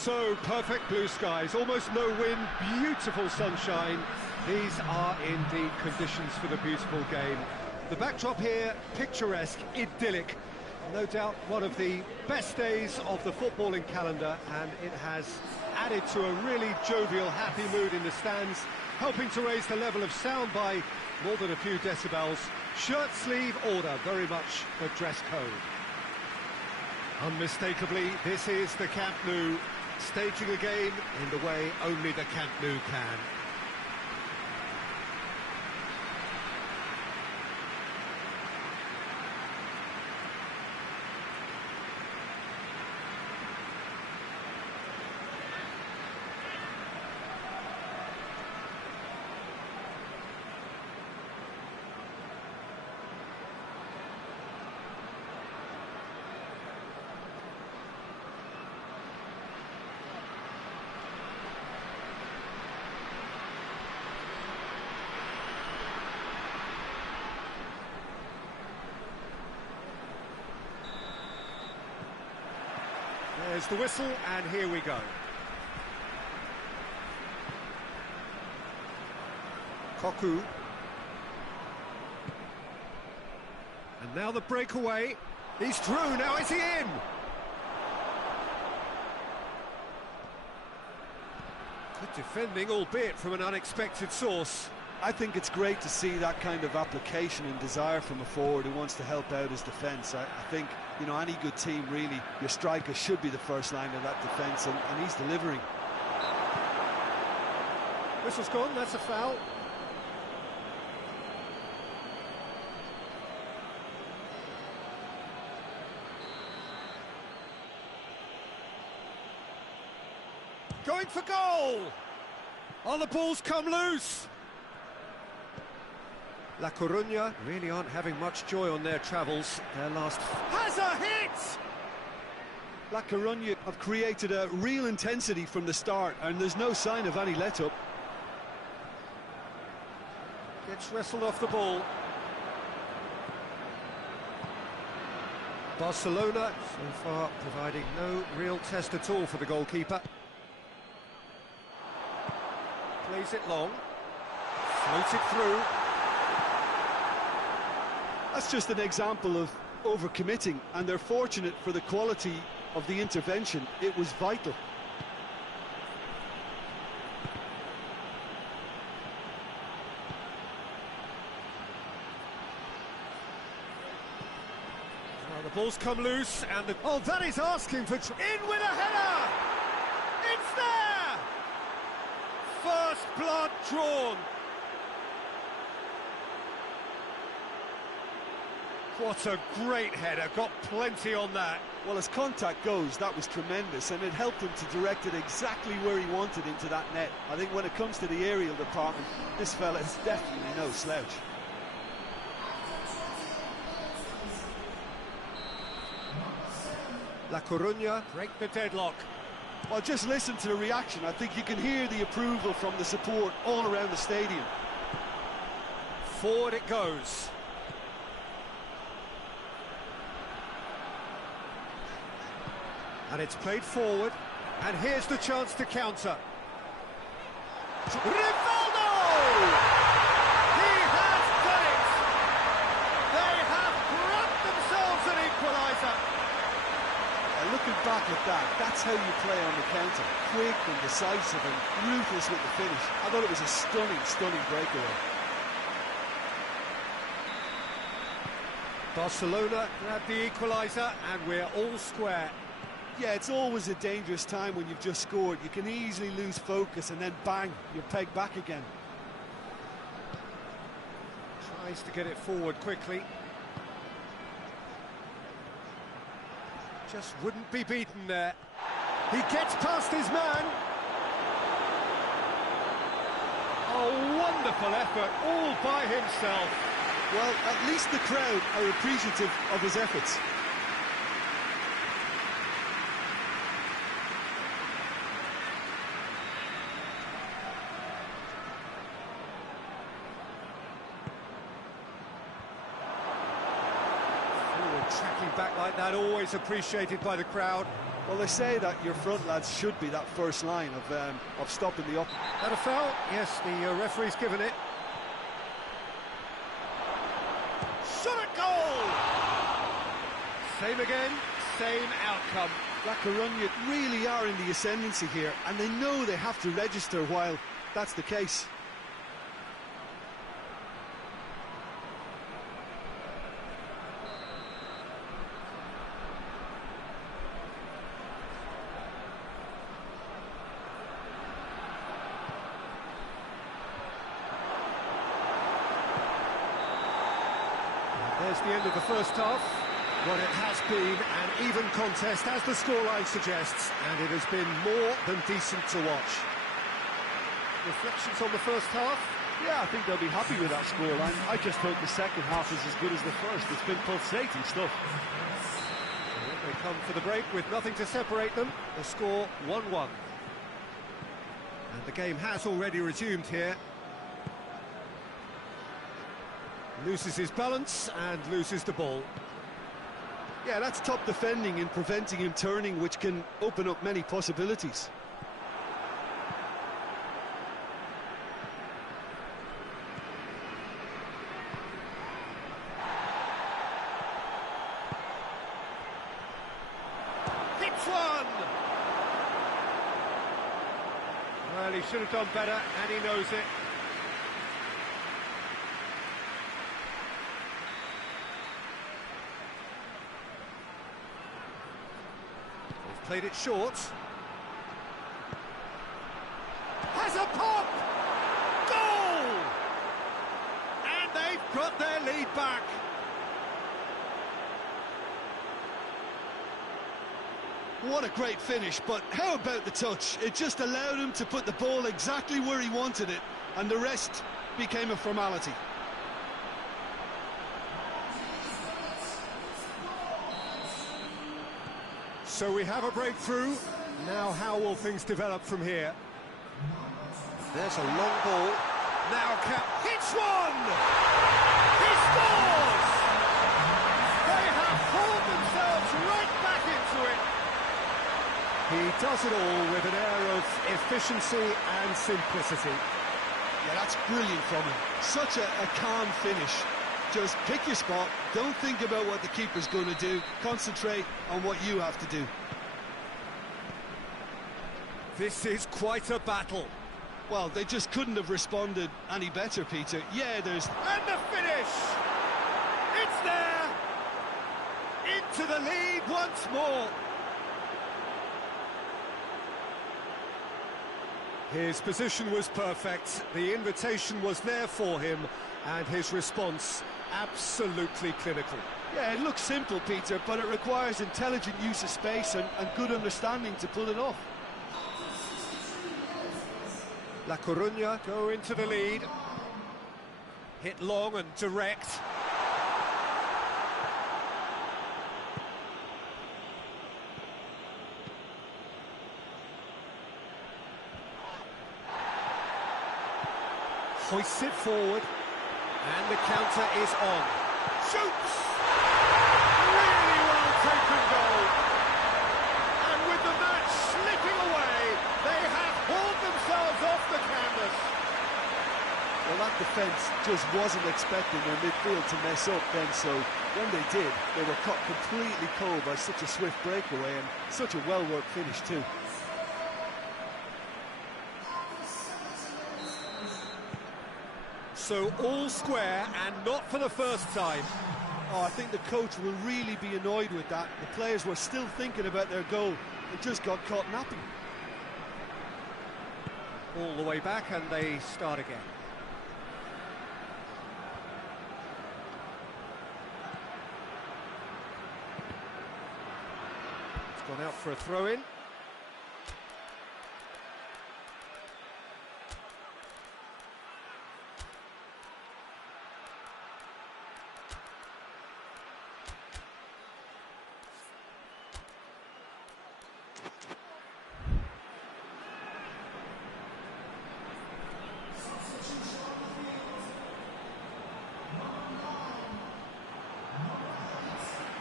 So, perfect blue skies, almost no wind, beautiful sunshine. These are indeed conditions for the beautiful game. The backdrop here, picturesque, idyllic. No doubt one of the best days of the footballing calendar, and it has added to a really jovial, happy mood in the stands, helping to raise the level of sound by more than a few decibels. Shirt sleeve order, very much the dress code. Unmistakably, this is the Camp Nou, staging a game in the way only the Camp Nou can. There's the whistle, and here we go. Koku. And now the breakaway. He's through, now is he in? Good defending, albeit from an unexpected source. I think it's great to see that kind of application and desire from a forward who wants to help out his defence. I think, you know, any good team, really, your striker should be the first line of that defence, and he's delivering. Whistle's gone, that's a foul. Going for goal! Oh, the ball's come loose! La Coruña really aren't having much joy on their travels. Their last... has a hit! La Coruña have created a real intensity from the start, and there's no sign of any let-up. Gets wrestled off the ball. Barcelona, so far, providing no real test at all for the goalkeeper. Plays it long. Floats it through. That's just an example of overcommitting, and they're fortunate for the quality of the intervention. It was vital. Well, the ball's come loose, and the... oh, that is asking for... in with a header! It's there! First blood drawn. What a great header, got plenty on that. Well, as contact goes, that was tremendous, and it helped him to direct it exactly where he wanted into that net. I think when it comes to the aerial department, this fella is definitely no slouch. La Coruña break the deadlock. Well, just listen to the reaction. I think you can hear the approval from the support all around the stadium. Forward it goes. And it's played forward, and here's the chance to counter. Rivaldo! He has done it! They have grabbed themselves an equaliser. Looking back at that, that's how you play on the counter. Quick and decisive and ruthless with the finish. I thought it was a stunning, stunning breakaway. Barcelona grabbed the equaliser, and we're all square. Yeah, it's always a dangerous time when you've just scored. You can easily lose focus, and then bang, you're pegged back again. Tries to get it forward quickly. Just wouldn't be beaten there. He gets past his man. A wonderful effort, all by himself. Well, at least the crowd are appreciative of his efforts. Tracking back like that, always appreciated by the crowd. Well, they say that your front lads should be that first line of stopping the up. That a foul? Yes, the referee's given it. Shot at goal! Same again, same outcome. La Coruña really are in the ascendancy here, and they know they have to register while that's the case. There's the end of the first half. Well, it has been an even contest, as the scoreline suggests, and it has been more than decent to watch. Reflections on the first half? Yeah, I think they'll be happy with that scoreline. I just hope the second half is as good as the first. It's been pulsating stuff. They come for the break with nothing to separate them. The score 1-1. And the game has already resumed here. Loses his balance and loses the ball. Yeah, that's top defending and preventing him turning, which can open up many possibilities. Hits one! Well, he should have done better, and he knows it. Played it short. Has a pop! Goal! And they've got their lead back. What a great finish, but how about the touch? It just allowed him to put the ball exactly where he wanted it, and the rest became a formality. So we have a breakthrough. Now how will things develop from here? There's a long ball. Now hits one! He scores! They have pulled themselves right back into it. He does it all with an air of efficiency and simplicity. Yeah, that's brilliant from him. Such a calm finish. Just pick your spot, don't think about what the keeper's going to do, concentrate on what you have to do. This is quite a battle. Well, they just couldn't have responded any better, Peter. Yeah, there's... And the finish! It's there! Into the lead once more. His position was perfect, the invitation was there for him, and his response absolutely clinical. Yeah, it looks simple, Peter, but it requires intelligent use of space and good understanding to pull it off. La Coruña go into the lead. Hit long and direct. Hoists it forward. And the counter is on. Shoots! Really well taken goal. And with the match slipping away, they have hauled themselves off the canvas. Well, that defence just wasn't expecting their midfield to mess up then, so when they did, they were caught completely cold by such a swift breakaway and such a well-worked finish too. So all square, and not for the first time. Oh, I think the coach will really be annoyed with that. The players were still thinking about their goal and just got caught napping. All the way back, and they start again. It's gone out for a throw-in.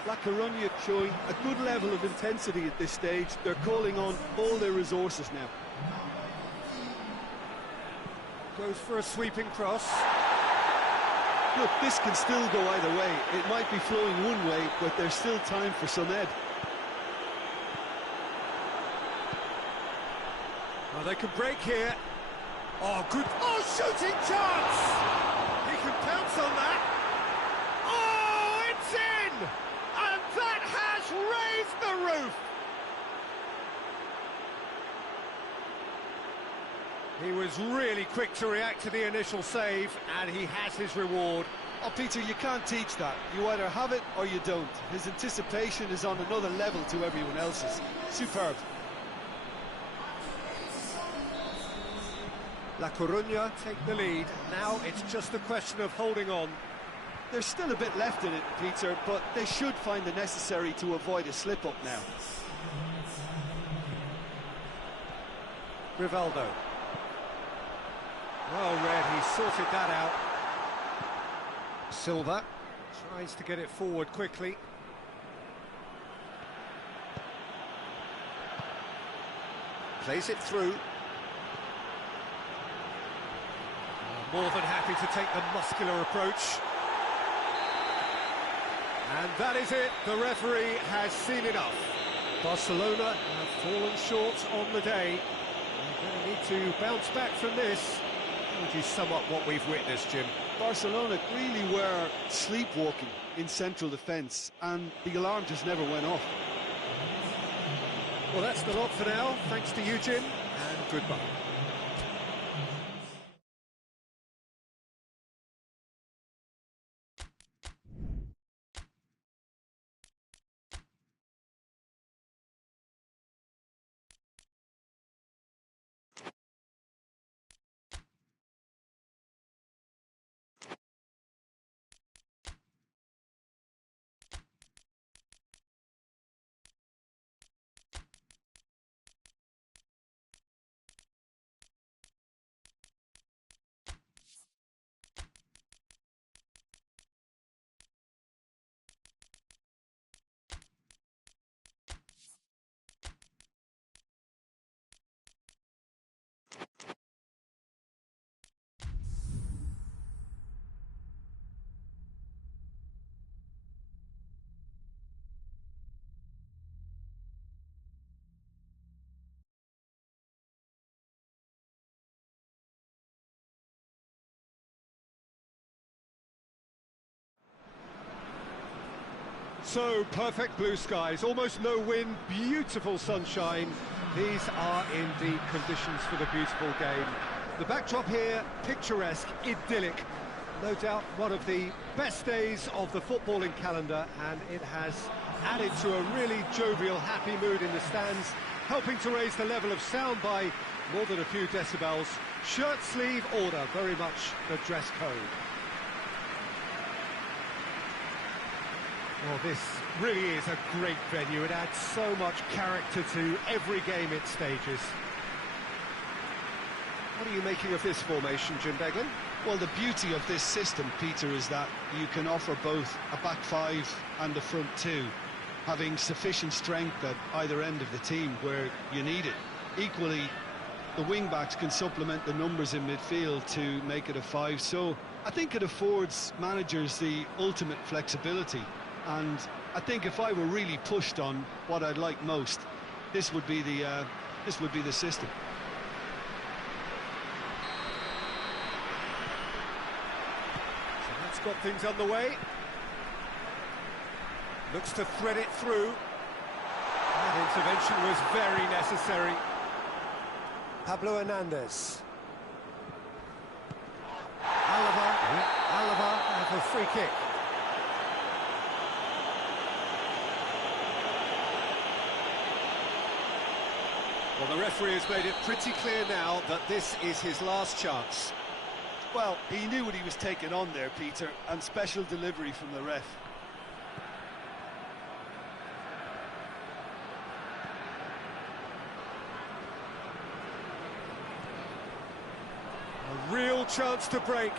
La Coruña showing a good level of intensity at this stage. They're calling on all their resources now. Goes for a sweeping cross. Look, this can still go either way. It might be flowing one way, but there's still time for some ed. Well, they can break here. Oh, good. Oh, shooting chance! He can pounce on that. Oh, it's in! And that has raised the roof! He was really quick to react to the initial save, and he has his reward. Oh, Peter, you can't teach that. You either have it or you don't. His anticipation is on another level to everyone else's. Superb. La Coruña take the lead. Now it's just a question of holding on. There's still a bit left in it, Peter, but they should find the necessary to avoid a slip-up now. Rivaldo. Well read, he sorted that out. Silva tries to get it forward quickly. Plays it through. More than happy to take the muscular approach. And that is it, the referee has seen enough. Barcelona have fallen short on the day. They're going to need to bounce back from this. How would you sum up what we've witnessed, Jim? Barcelona really were sleepwalking in central defence, and the alarm just never went off. Well, that's the lot for now. Thanks to you, Jim, and goodbye. So, perfect blue skies, almost no wind, beautiful sunshine. These are indeed conditions for the beautiful game. The backdrop here, picturesque, idyllic. No doubt one of the best days of the footballing calendar, and it has added to a really jovial, happy mood in the stands, helping to raise the level of sound by more than a few decibels. Shirt sleeve order, very much the dress code. Well, this really is a great venue. It adds so much character to every game it stages. What are you making of this formation, Jim Beglin? Well, the beauty of this system, Peter, is that you can offer both a back five and a front two, having sufficient strength at either end of the team where you need it. Equally, the wing-backs can supplement the numbers in midfield to make it a five, so I think it affords managers the ultimate flexibility. And I think if I were really pushed on what I'd like most, this would be the system. So that's got things underway. Looks to thread it through. That intervention was very necessary. Pablo Hernandez. Alava have a free kick. Well, the referee has made it pretty clear now that this is his last chance. Well, he knew what he was taking on there, Peter, and special delivery from the ref. A real chance to break.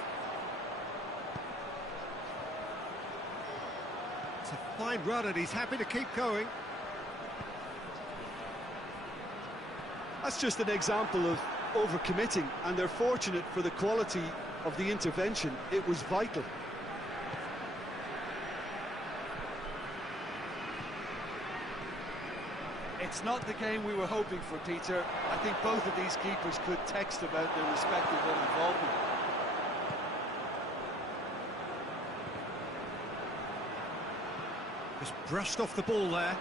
It's a fine run and he's happy to keep going. That's just an example of overcommitting, and they're fortunate for the quality of the intervention. It was vital. It's not the game we were hoping for, Peter. I think both of these keepers could text about their respective involvement. Just brushed off the ball there.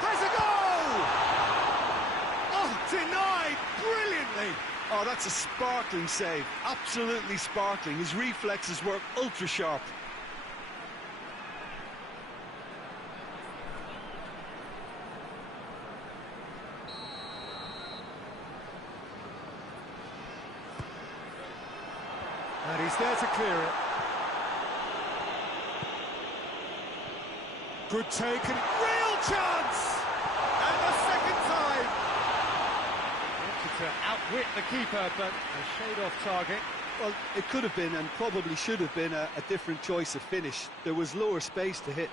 Has a goal! Oh, denied brilliantly! Oh, that's a sparkling save. Absolutely sparkling. His reflexes were ultra sharp. And he's there to clear it. Good take and real chance! And the second time! Wanted to outwit the keeper, but a shade off target. Well, it could have been and probably should have been a different choice of finish. There was lower space to hit.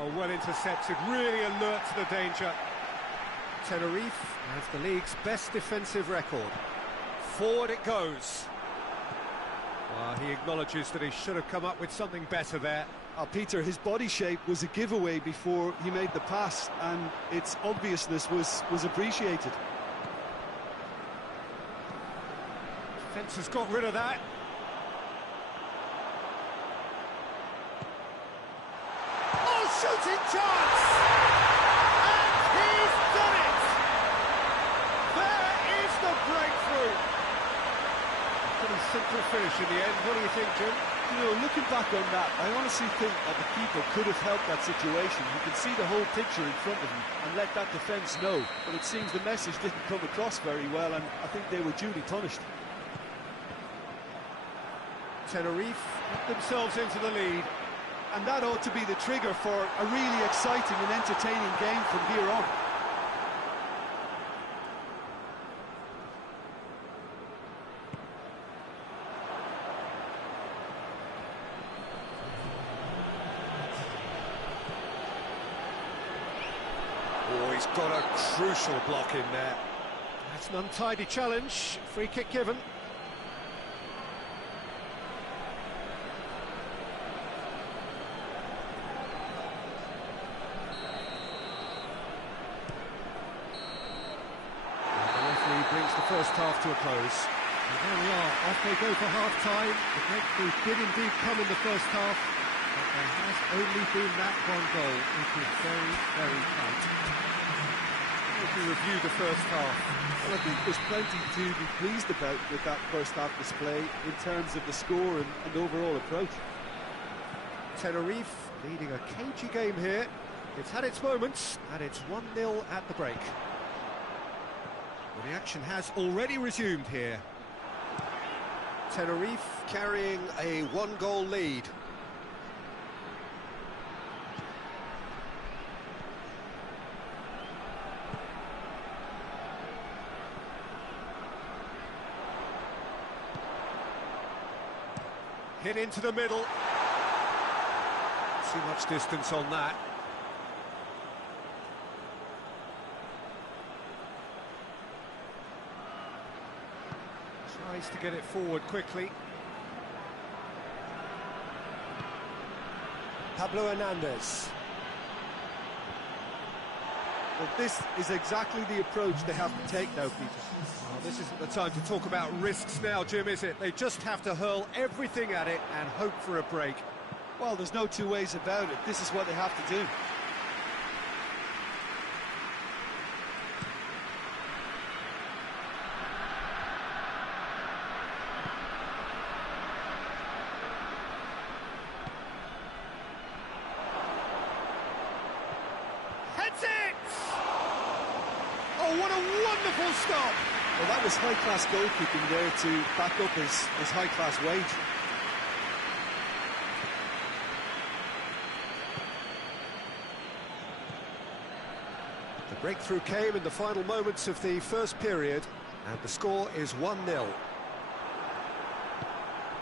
Oh, well intercepted, really alert to the danger. Tenerife has the league's best defensive record. Forward it goes. Well, he acknowledges that he should have come up with something better there. Peter, his body shape was a giveaway before he made the pass, and its obviousness was appreciated. Defence has got rid of that. Shooting chance! And he's done it! There is the breakthrough! Pretty simple finish in the end. What do you think, Jim? You know, looking back on that, I honestly think that the keeper could have helped that situation. You can see the whole picture in front of him and let that defence know. But it seems the message didn't come across very well, and I think they were duly punished. Tenerife put themselves into the lead. And that ought to be the trigger for a really exciting and entertaining game from here on. Oh, he's got a crucial block in there. That's an untidy challenge. Free kick given. Brings the first half to a close. And there we are, off they go for half-time. The breakthrough did indeed come in the first half, but there has only been that one goal, which is very, very tight. If we review the first half, well, I think there's plenty to be pleased about with that first half display in terms of the score and overall approach. Tenerife leading a cagey game here. It's had its moments, and it's 1-0 at the break. Well, the action has already resumed here. Tenerife carrying a one-goal lead. Hit into the middle. Too much distance on that. Tries to get it forward quickly. Pablo Hernandez. Well, this is exactly the approach they have to take now, Peter. Well, this isn't the time to talk about risks now, Jim, is it? They just have to hurl everything at it and hope for a break. Well, there's no two ways about it. This is what they have to do. Heads it! Oh, what a wonderful stop! Well, that was high-class goalkeeping there to back up his high-class wage. The breakthrough came in the final moments of the first period, and the score is 1-0.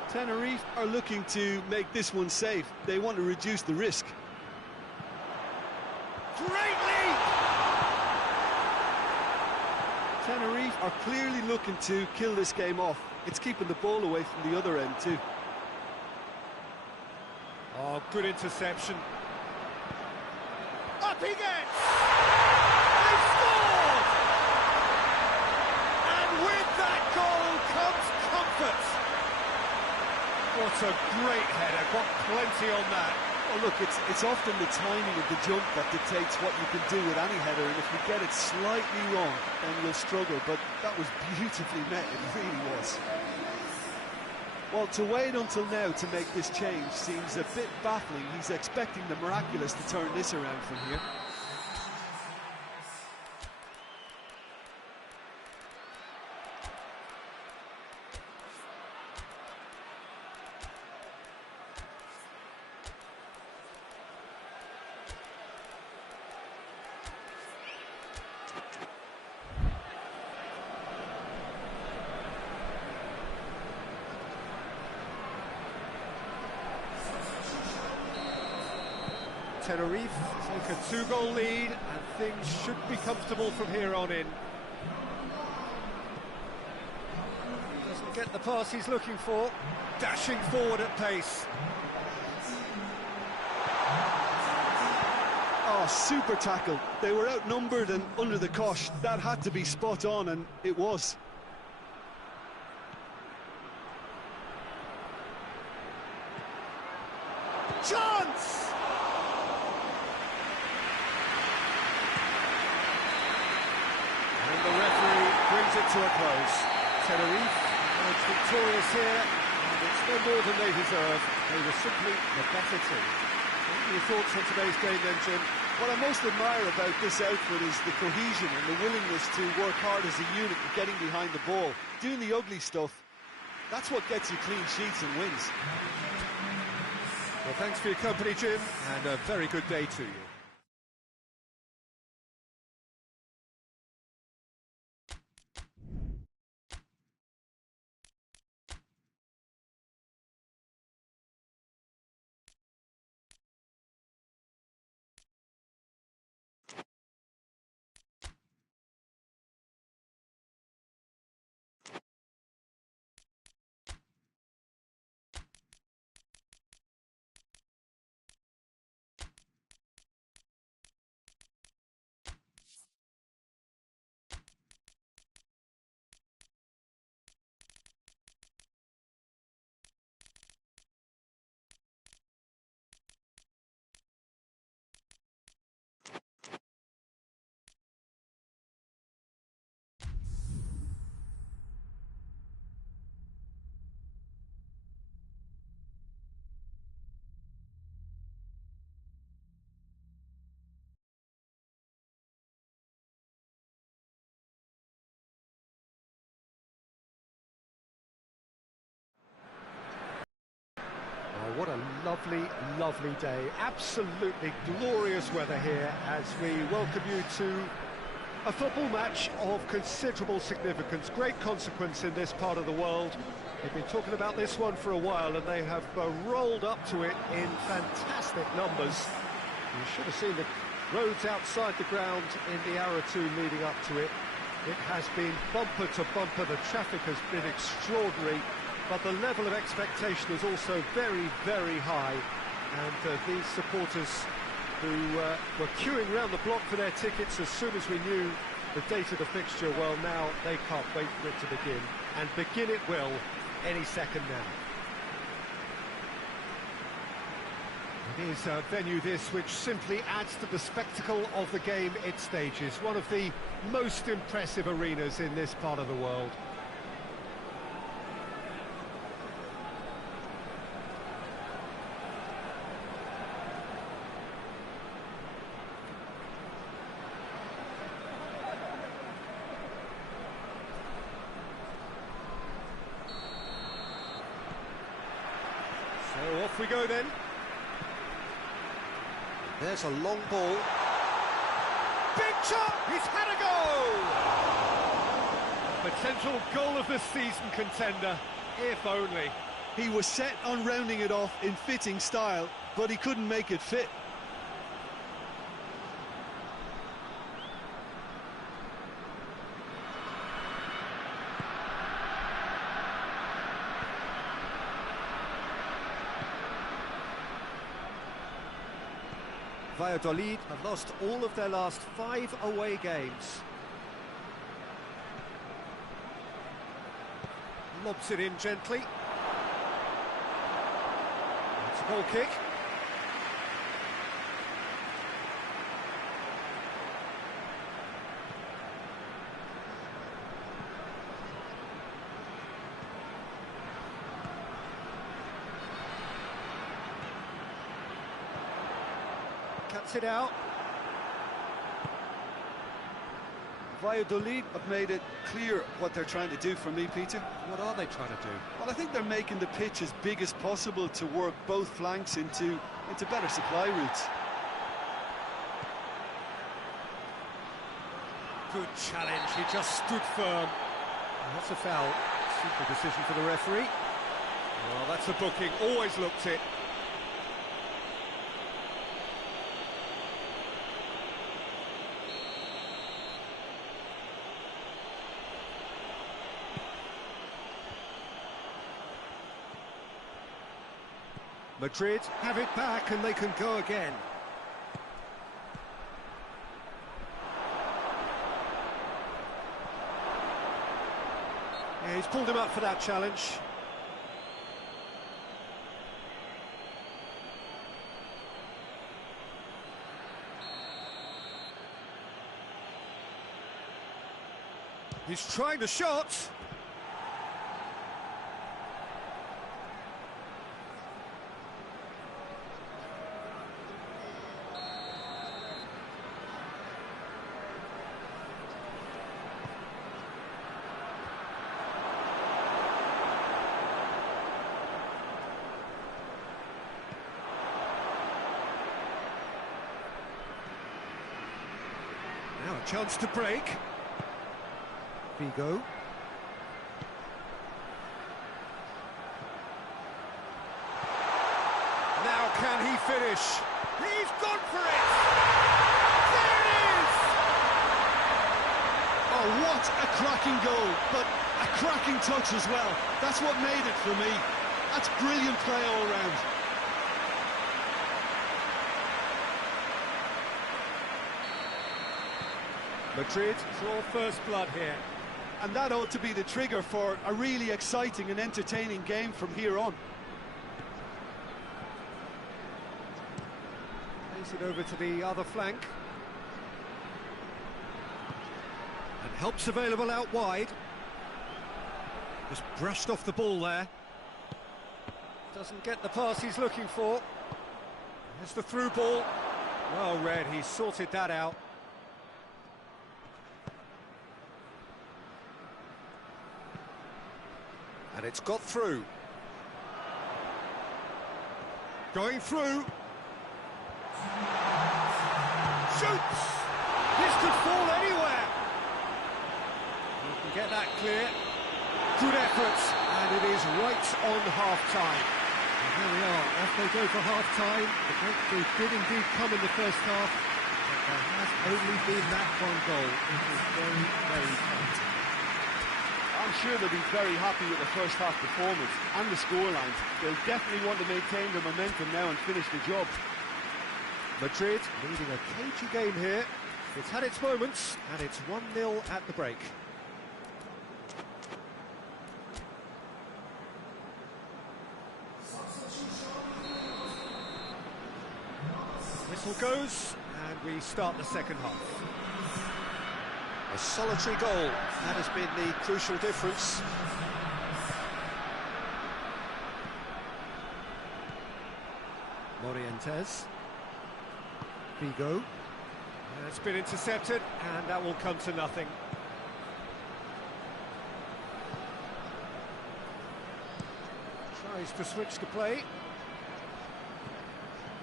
Tenerife are looking to make this one safe. They want to reduce the risk. Great lead! Tenerife are clearly looking to kill this game off. It's keeping the ball away from the other end too. Oh, good interception. Up he gets! They scored! And with that goal comes comfort. What a great header, got plenty on that. Well, look, it's often the timing of the jump that dictates what you can do with any header, and if you get it slightly wrong, then you'll struggle, but that was beautifully met, it really was. Well, to wait until now to make this change seems a bit baffling. He's expecting the miraculous to turn this around from here. Tenerife take a two-goal lead, and things should be comfortable from here on in. Doesn't get the pass he's looking for, dashing forward at pace. Oh, super tackle. They were outnumbered and under the cosh. That had to be spot on, and it was. Chance! And the referee brings it to a close. Tenerife emerged victorious here, and it's no more than they deserve. They were simply the better team. What are your thoughts on today's game then, Jim? What I most admire about this outfit is the cohesion and the willingness to work hard as a unit and getting behind the ball. Doing the ugly stuff, that's what gets you clean sheets and wins. Well, thanks for your company, Jim, and a very good day to you. What a lovely, lovely day. Absolutely glorious weather here as we welcome you to a football match of considerable significance, great consequence in this part of the world. They've been talking about this one for a while, and they have rolled up to it in fantastic numbers. You should have seen the roads outside the ground in the hour or two leading up to it. It has been bumper to bumper. The traffic has been extraordinary, but the level of expectation is also very, very high. And these supporters who were queuing around the block for their tickets as soon as we knew the date of the fixture, well, now they can't wait for it to begin. And begin it will any second now. It is a venue this which simply adds to the spectacle of the game it stages. One of the most impressive arenas in this part of the world. we go then. There's a long ball. Big shot! He's had a goal! Potential goal of the season contender, if only. He was set on rounding it off in fitting style, but he couldn't make it fit. Valladolid have lost all of their last 5 away games. Lobs it in gently. It's a goal kick. Cuts it out. Valladolid have made it clear what they're trying to do for me, Peter. What are they trying to do? Well, I think they're making the pitch as big as possible to work both flanks into better supply routes. Good challenge, he just stood firm. And that's a foul. Simple decision for the referee. Well, that's a booking, always looked it. Madrid have it back and they can go again. Yeah, he's pulled him up for that challenge. He's trying the shot. Now a chance to break. VIGO. Now can he finish? He's gone for it! There it is! Oh, what a cracking goal, but a cracking touch as well. That's what made it for me. That's brilliant play all round. Madrid draw first blood here. And that ought to be the trigger for a really exciting and entertaining game from here on. Plays it over to the other flank. And help's available out wide. Just brushed off the ball there. Doesn't get the pass he's looking for. There's the through ball. Well read, he sorted that out. And it's got through. Going through. Shoots! This could fall anywhere. You can get that clear. Good efforts, and it is right on half-time. And there we are, off they go for half-time. The breakthrough did indeed come in the first half, but there has only been that one goal. It was very, very tight. I'm sure they'll be very happy with the first half performance and the scoreline. They'll definitely want to maintain the momentum now and finish the job. Madrid leading a cagey game here. It's had its moments, and it's 1-0 at the break. Whistle goes, and we start the second half. A solitary goal, that has been the crucial difference. Morientes. VIGO. It's been intercepted, and that will come to nothing. Tries to switch the play.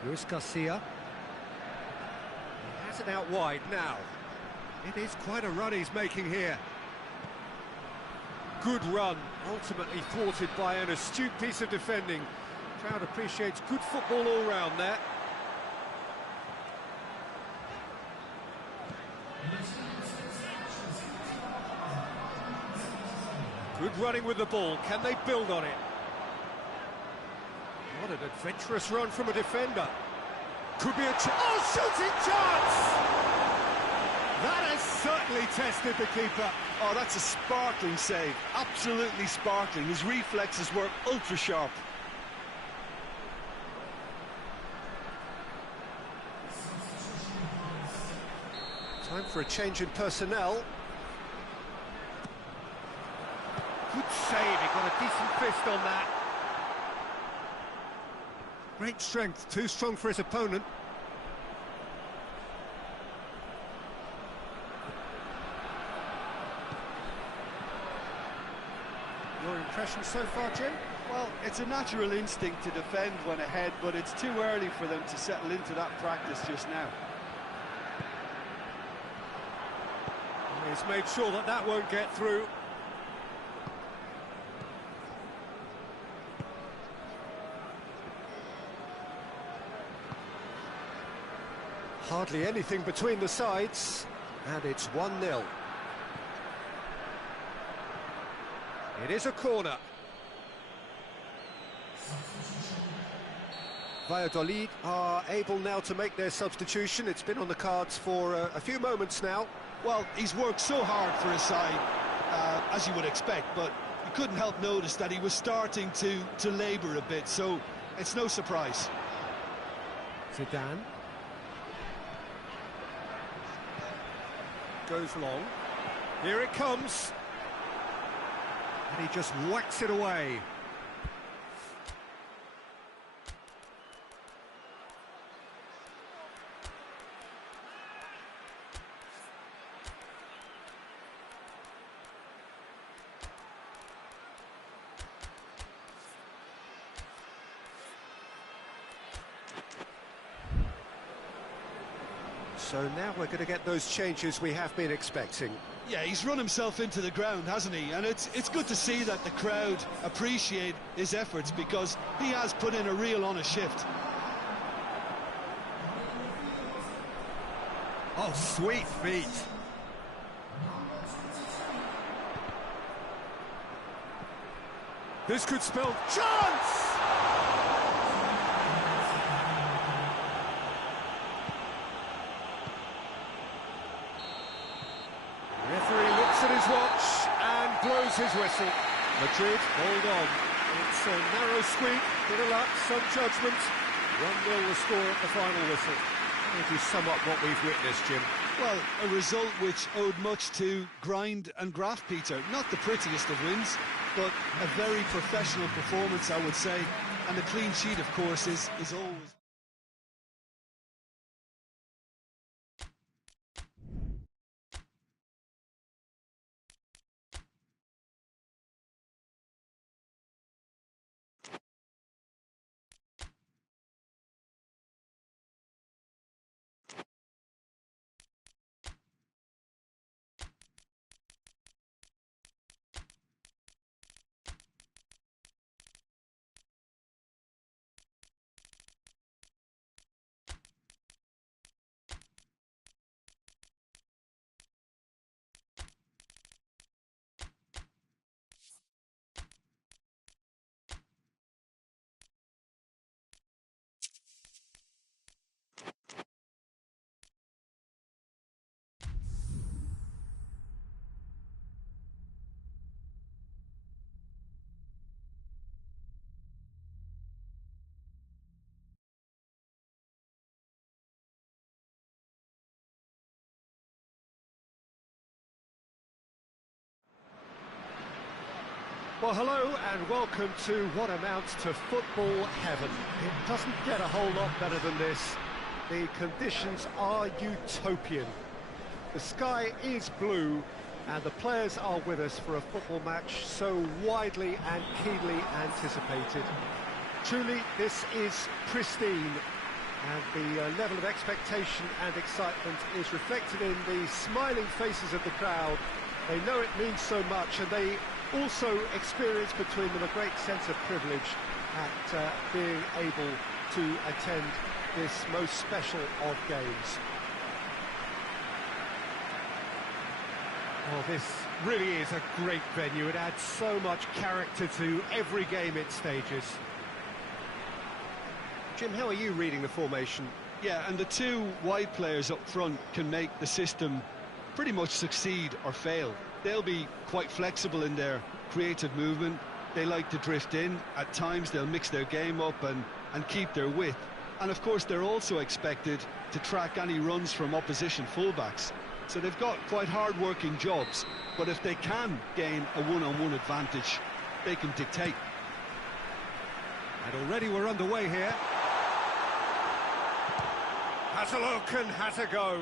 Luis Garcia. He has it out wide now. It is quite a run he's making here. Good run, ultimately thwarted by an astute piece of defending. Crowd appreciates good football all round there. Good running with the ball. Can they build on it? What an adventurous run from a defender. Could be a shooting chance! That has certainly tested the keeper. Oh, that's a sparkling save. Absolutely sparkling. His reflexes were ultra sharp. Time for a change in personnel. Good save, he got a decent fist on that. Great strength, too strong for his opponent. Your impression so far, Jim? Well, it's a natural instinct to defend when ahead, but it's too early for them to settle into that practice just now. He's made sure that that won't get through. Hardly anything between the sides, and it's 1-0. It is a corner. Valladolid are able now to make their substitution. It's been on the cards for a few moments now. Well, he's worked so hard for his side, as you would expect, but you couldn't help notice that he was starting to labour a bit, so it's no surprise. Zidane. Goes long. Here it comes. And he just whacks it away. So now we're going to get those changes we have been expecting. Yeah, he's run himself into the ground, hasn't he? And it's good to see that the crowd appreciate his efforts, because he has put in a real honest shift. Oh, sweet feet. This could spell chance! Watch and blows his whistle. Madrid hold on. It's a narrow squeak, bit of luck, some judgment. 1-0 the score at the final whistle. How would you sum up what we've witnessed, Jim? Well, a result which owed much to grind and graft, Peter. Not the prettiest of wins, but a very professional performance, I would say. And a clean sheet, of course, is always... Well, hello and welcome to what amounts to football heaven. It doesn't get a whole lot better than this. The conditions are utopian. The sky is blue and the players are with us for a football match so widely and keenly anticipated. Truly, this is pristine. And the level of expectation and excitement is reflected in the smiling faces of the crowd. They know it means so much, and they also experience between them a great sense of privilege at being able to attend this most special of games. Well, this really is a great venue. It adds so much character to every game it stages. Jim, how are you reading the formation? Yeah, and the two wide players up front can make the system pretty much succeed or fail. They'll be quite flexible in their creative movement. They like to drift in. At times they'll mix their game up and keep their width. And of course they're also expected to track any runs from opposition fullbacks. So they've got quite hard-working jobs, but if they can gain a one-on-one advantage, they can dictate. And already we're underway here. Has a look and has a go.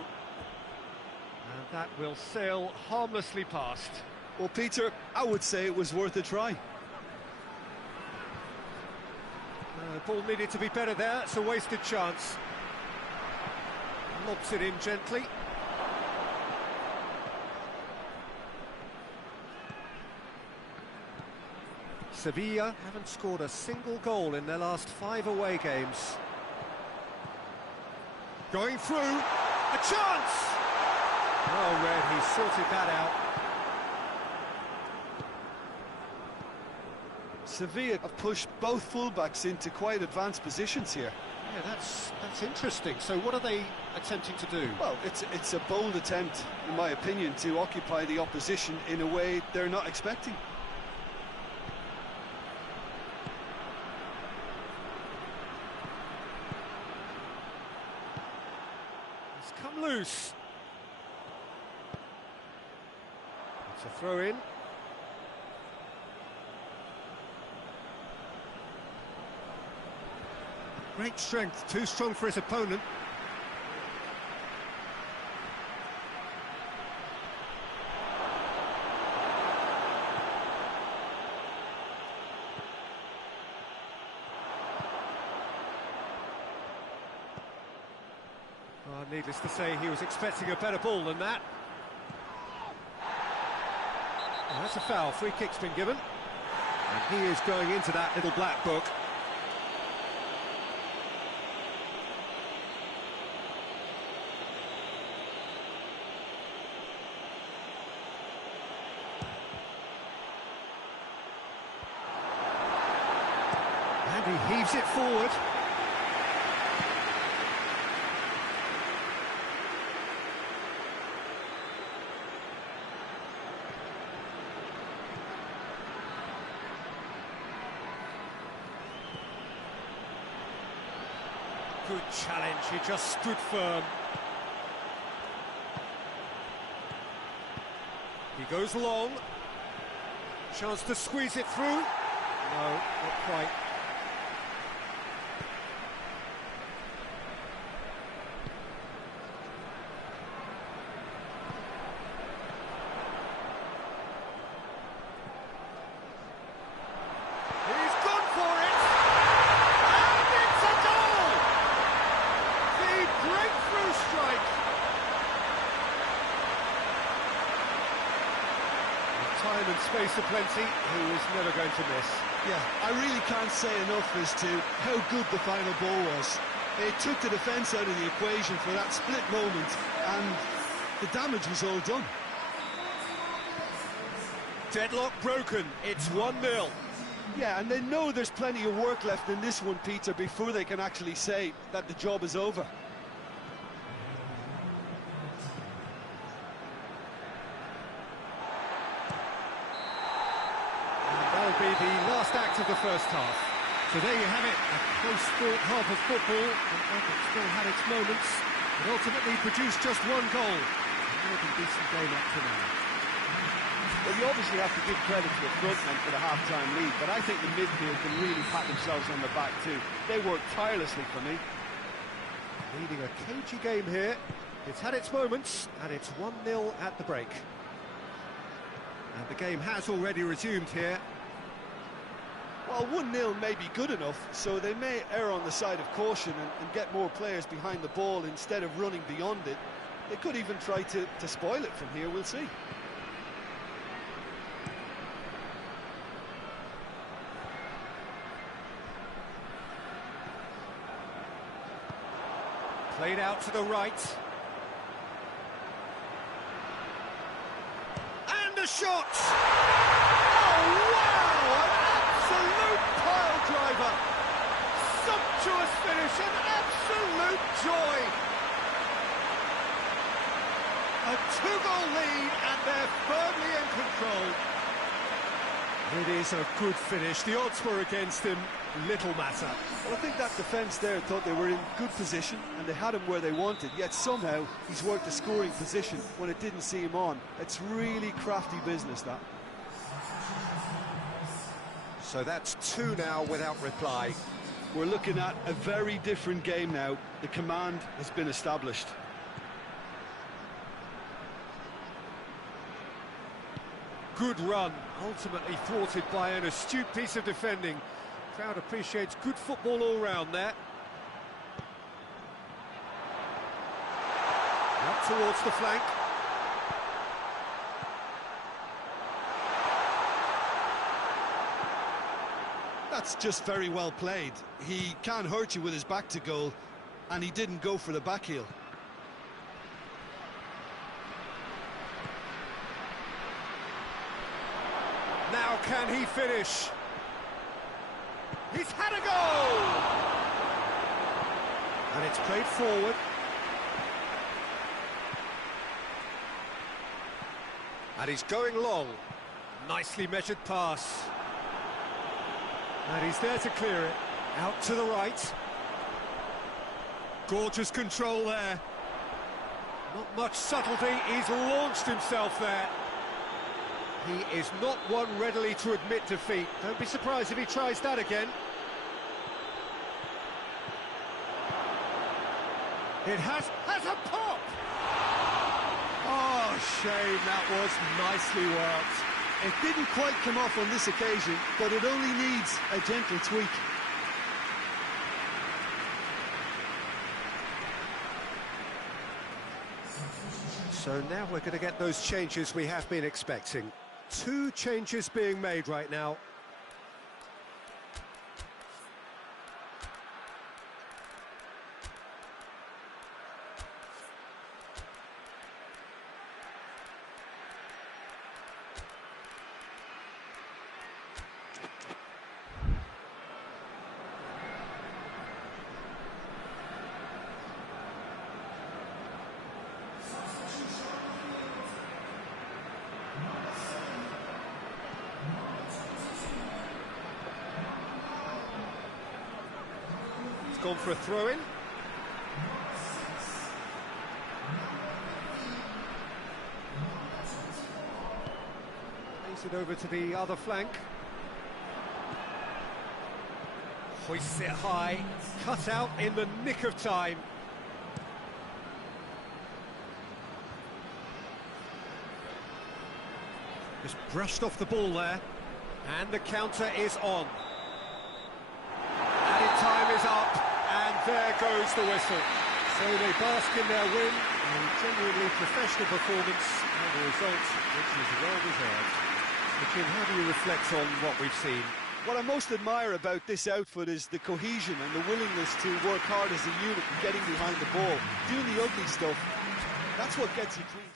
And that will sail harmlessly past. Well, Peter, I would say it was worth a try. Ball needed to be better there. It's a wasted chance. Lobs it in gently. Sevilla haven't scored a single goal in their last 5 away games. Going through, a chance! Well read, he sorted that out. Sevilla have pushed both fullbacks into quite advanced positions here. Yeah, that's interesting. So what are they attempting to do? Well, it's a bold attempt, in my opinion, to occupy the opposition in a way they're not expecting. It's come loose. It's a throw in. Great strength, too strong for his opponent. Needless to say, he was expecting a better ball than that. Oh, that's a foul. Free kick's been given. And he is going into that little black book. And he heaves it forward. Good challenge, he just stood firm. He goes long. Chance to squeeze it through. No, not quite. Time and space aplenty, he was never going to miss. Yeah, I really can't say enough as to how good the final ball was. It took the defence out of the equation for that split moment, and the damage was all done. Deadlock broken, it's 1-0. Yeah, and they know there's plenty of work left in this one, Peter, before they can actually say that the job is over. Be the last act of the first half. So there you have it, a close-fought half of football, and it still had its moments, but ultimately produced just one goal. A more than decent game up to now. Well, you obviously have to give credit to the front men for the half-time lead, but I think the midfield can really pat themselves on the back too. They worked tirelessly for me. Leading a cagey game here. It's had its moments, and it's 1-0 at the break. And the game has already resumed here. Well, 1-0 may be good enough, so they may err on the side of caution and get more players behind the ball instead of running beyond it. They could even try to spoil it from here, we'll see. Played out to the right. And a shot! Oh, wow! An absolute pile driver! Sumptuous finish, an absolute joy! A two-goal lead, and they're firmly in control. It is a good finish. The odds were against him. Little matter. Well, I think that defence there thought they were in good position and they had him where they wanted, yet somehow he's worked a scoring position when it didn't see him on. It's really crafty business, that. So that's 2 now without reply. We're looking at a very different game now. The command has been established. Good run, ultimately thwarted by an astute piece of defending. Crowd appreciates good football all round there. Up towards the flank. That's just very well played. He can hurt you with his back to goal, and he didn't go for the back heel. Now can he finish? He's had a goal! And it's played forward. And he's going long. Nicely measured pass. And he's there to clear it. Out to the right. Gorgeous control there. Not much subtlety, he's launched himself there. He is not one readily to admit defeat. Don't be surprised if he tries that again. It has a pop! Oh, shame, that was nicely worked. It didn't quite come off on this occasion, but it only needs a gentle tweak. So now we're going to get those changes we have been expecting. 2 changes being made right now. Gone for a throw-in. Plays it over to the other flank. Hoists it high, cut out in the nick of time. Just brushed off the ball there, and the counter is on. Added time is up. And there goes the whistle. So they bask in their win, a genuinely professional performance, and the result, which is well-deserved. So Jim, how do you reflect on what we've seen? What I most admire about this outfit is the cohesion and the willingness to work hard as a unit and getting behind the ball. Doing the ugly stuff, that's what gets you clean.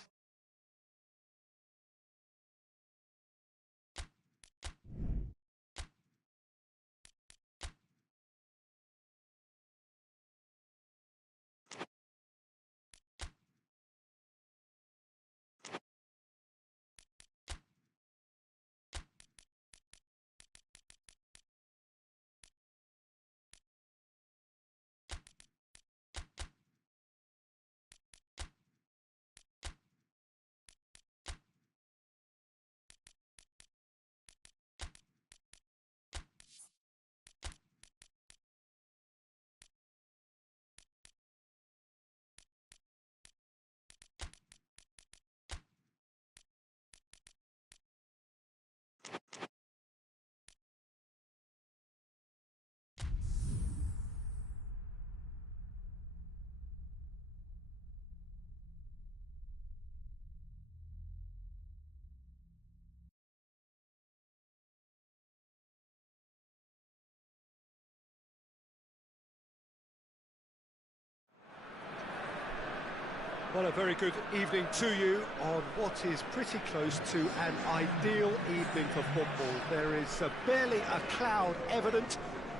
Well, a very good evening to you on what is pretty close to an ideal evening for football. There is barely a cloud evident.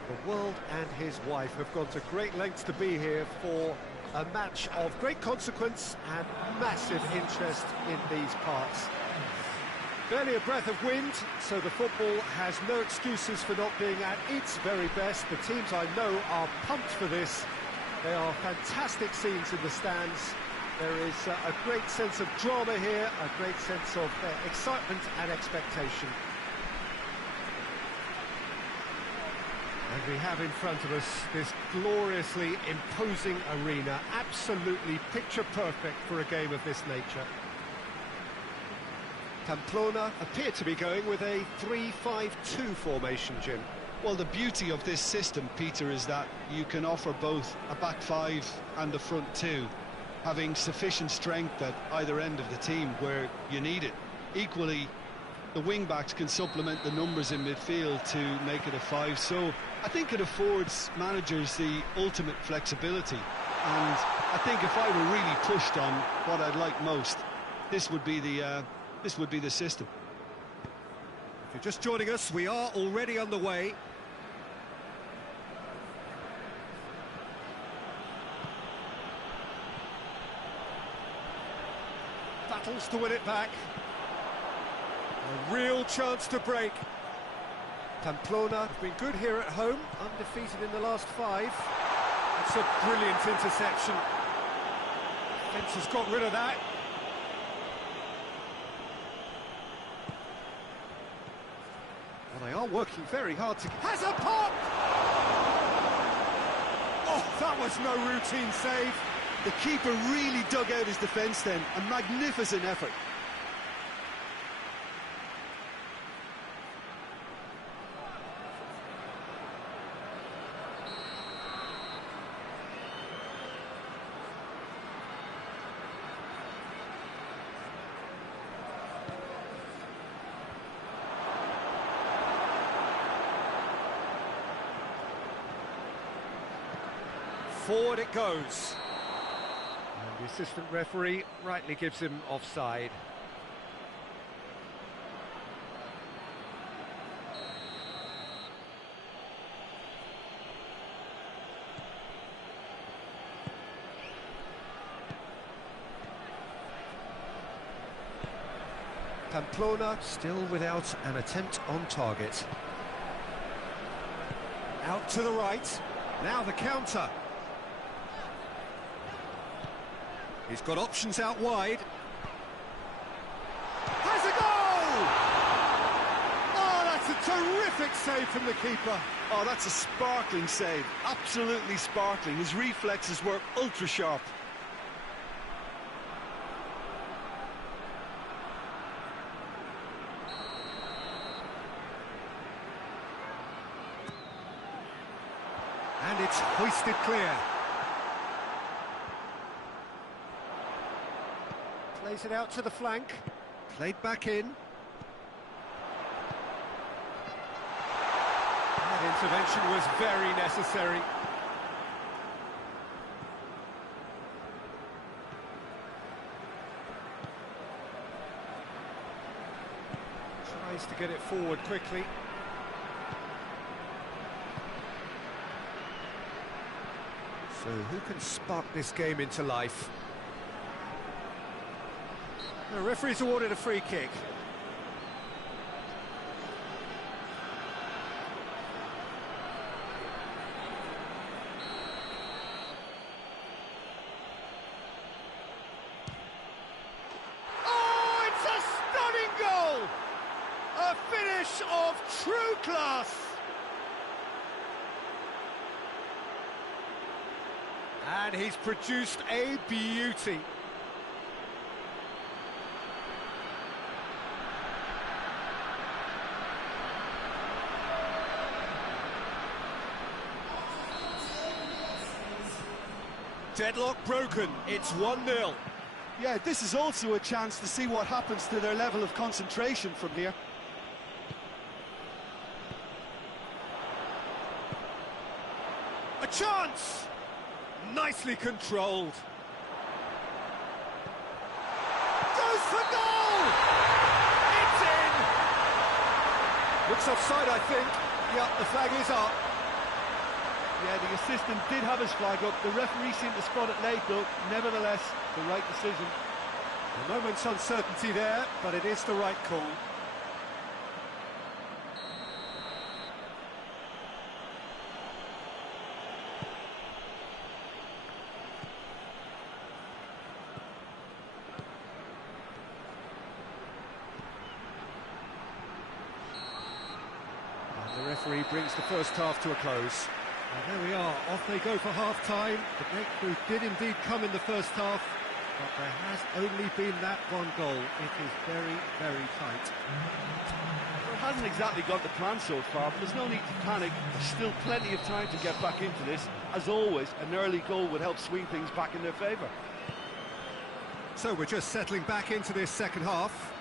The world and his wife have gone to great lengths to be here for a match of great consequence and massive interest in these parts. Barely a breath of wind, so the football has no excuses for not being at its very best. The teams I know are pumped for this. There are fantastic scenes in the stands. There is a great sense of drama here, a great sense of excitement and expectation. And we have in front of us this gloriously imposing arena, absolutely picture perfect for a game of this nature. Pamplona appear to be going with a 3-5-2 formation, Jim. Well, the beauty of this system, Peter, is that you can offer both a back five and a front two, having sufficient strength at either end of the team where you need it. Equally, the wing-backs can supplement the numbers in midfield to make it a five, so I think it affords managers the ultimate flexibility. And I think if I were really pushed on what I'd like most, this would be the system. If you're just joining us, we are already underway. Battles to win it back. A real chance to break. Pamplona have been good here at home, undefeated in the last 5. That's a brilliant interception. Defence has got rid of that. Well, they are working very hard to... Has a pop! Oh, that was no routine save. The keeper really dug out his defence then. A magnificent effort. Forward it goes. And the assistant referee rightly gives him offside. Pamplona still without an attempt on target. Out to the right. Now the counter. He's got options out wide. Has a goal! Oh, that's a terrific save from the keeper. Oh, that's a sparkling save. Absolutely sparkling. His reflexes were ultra sharp. And it's hoisted clear. Plays it out to the flank. Played back in. That intervention was very necessary. Tries to get it forward quickly. So who can spark this game into life? The referee's awarded a free kick. Oh, it's a stunning goal! A finish of true class! And he's produced a beauty. Deadlock broken, it's 1-0. Yeah, this is also a chance to see what happens to their level of concentration from here. A chance! Nicely controlled. for goal! It's in! Looks offside, I think. Yep, the flag is up. Yeah, the assistant did have his flag up. The referee seemed to spot it late, though. Nevertheless, the right decision. A moment's uncertainty there, but it is the right call. And the referee brings the first half to a close. And there we are, off they go for half-time. The breakthrough did indeed come in the first half, but there has only been that one goal. It is very, very tight. Well, it hasn't exactly got the plan so far, but there's no need to panic. There's still plenty of time to get back into this. As always, an early goal would help swing things back in their favour. So we're just settling back into this second half.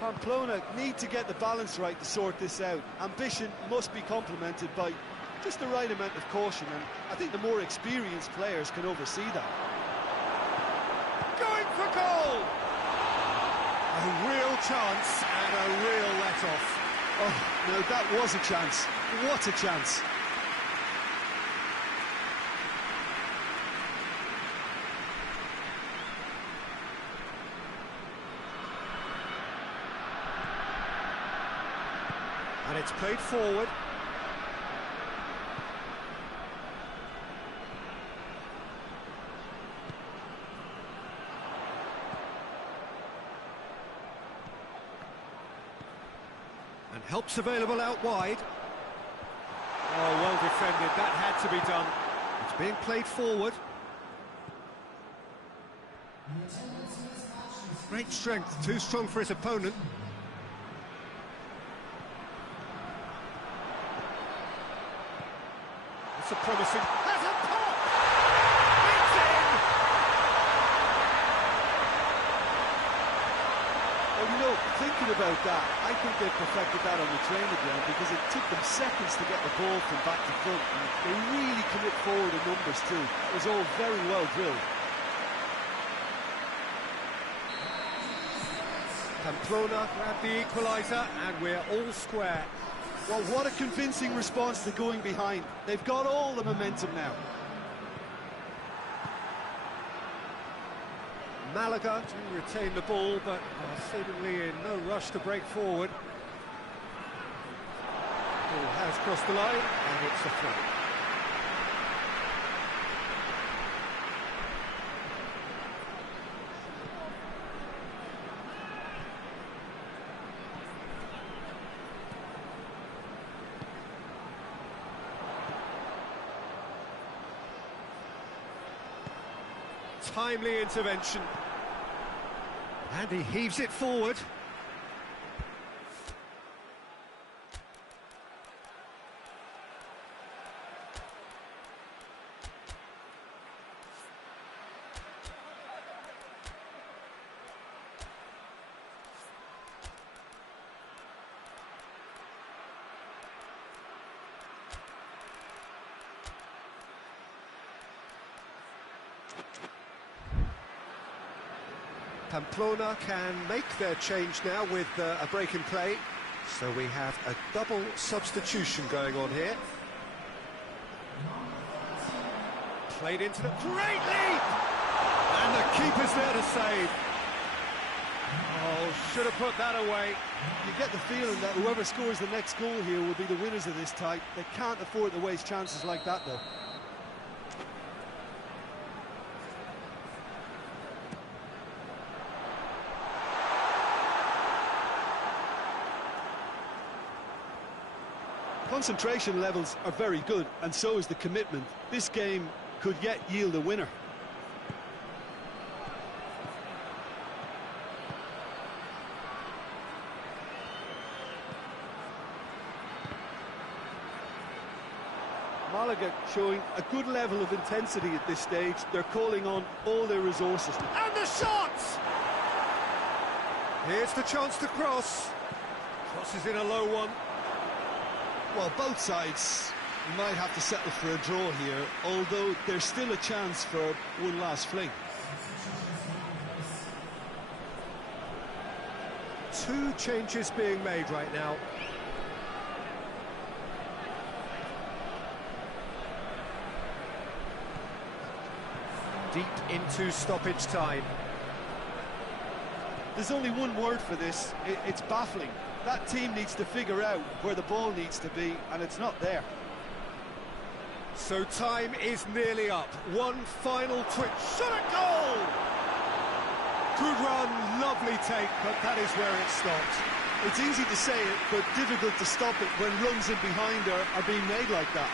Pamplona need to get the balance right to sort this out. Ambition must be complemented by just the right amount of caution, and I think the more experienced players can oversee that. Going for goal! A real chance and a real let-off. Oh, no, that was a chance. What a chance. And it's played forward. And help's available out wide. Oh, well defended, that had to be done. It's being played forward. Great strength, too strong for his opponent. It's a promising... Has a pop! It's in! Well, you know, thinking about that, I think they perfected that on the training ground because it took them seconds to get the ball from back to front, and they really commit forward in numbers too. It was all very well drilled. Pamplona grabbed the equaliser, and we're all square. Well, what a convincing response to going behind. They've got all the momentum now. Malaga to retain the ball, but are seemingly in no rush to break forward. Ball has crossed the line, and it's a throw. Timely intervention. And he heaves it forward. Pamplona can make their change now with a break in play. So we have a double substitution going on here. Played into the... Great leap! And the keeper's there to save. Oh, should have put that away. You get the feeling that whoever scores the next goal here will be the winners of this tie. They can't afford to waste chances like that, though. Concentration levels are very good, and so is the commitment. This game could yet yield a winner. Malaga showing a good level of intensity at this stage. They're calling on all their resources. And the shots! Here's the chance to cross. Crosses in a low one. Well, both sides might have to settle for a draw here, although there's still a chance for one last fling. 2 changes being made right now. Deep into stoppage time. There's only one word for this, it's baffling. That team needs to figure out where the ball needs to be, and it's not there. So time is nearly up. One final twitch. Shot at goal! Good run, lovely take, but that is where it stopped. It's easy to say it, but difficult to stop it when runs in behind are being made like that.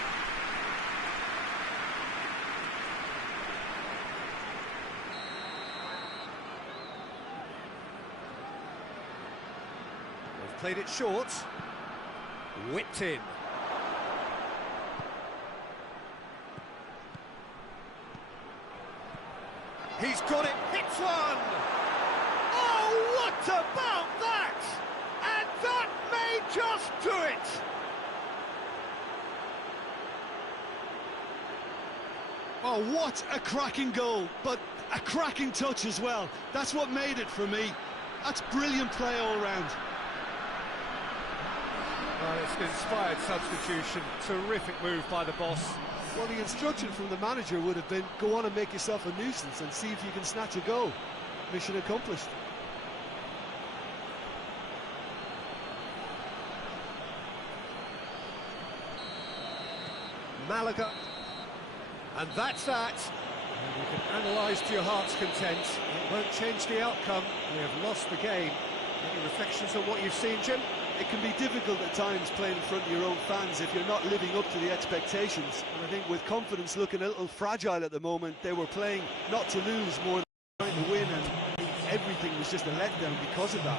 They've played it short. Whipped in. He's got it, hits one! Oh, what about that? And that may just do it! Oh, what a cracking goal, but a cracking touch as well. That's what made it for me. That's brilliant play all round. Well, it's an inspired substitution. Terrific move by the boss. Well, the instruction from the manager would have been, go on and make yourself a nuisance and see if you can snatch a goal. Mission accomplished. Malaga. And that's that. And you can analyse to your heart's content. It won't change the outcome. We have lost the game. Any reflections on what you've seen, Jim? It can be difficult at times playing in front of your own fans if you're not living up to the expectations. And I think with confidence looking a little fragile at the moment, they were playing not to lose more than trying to win, and everything was just a letdown because of that.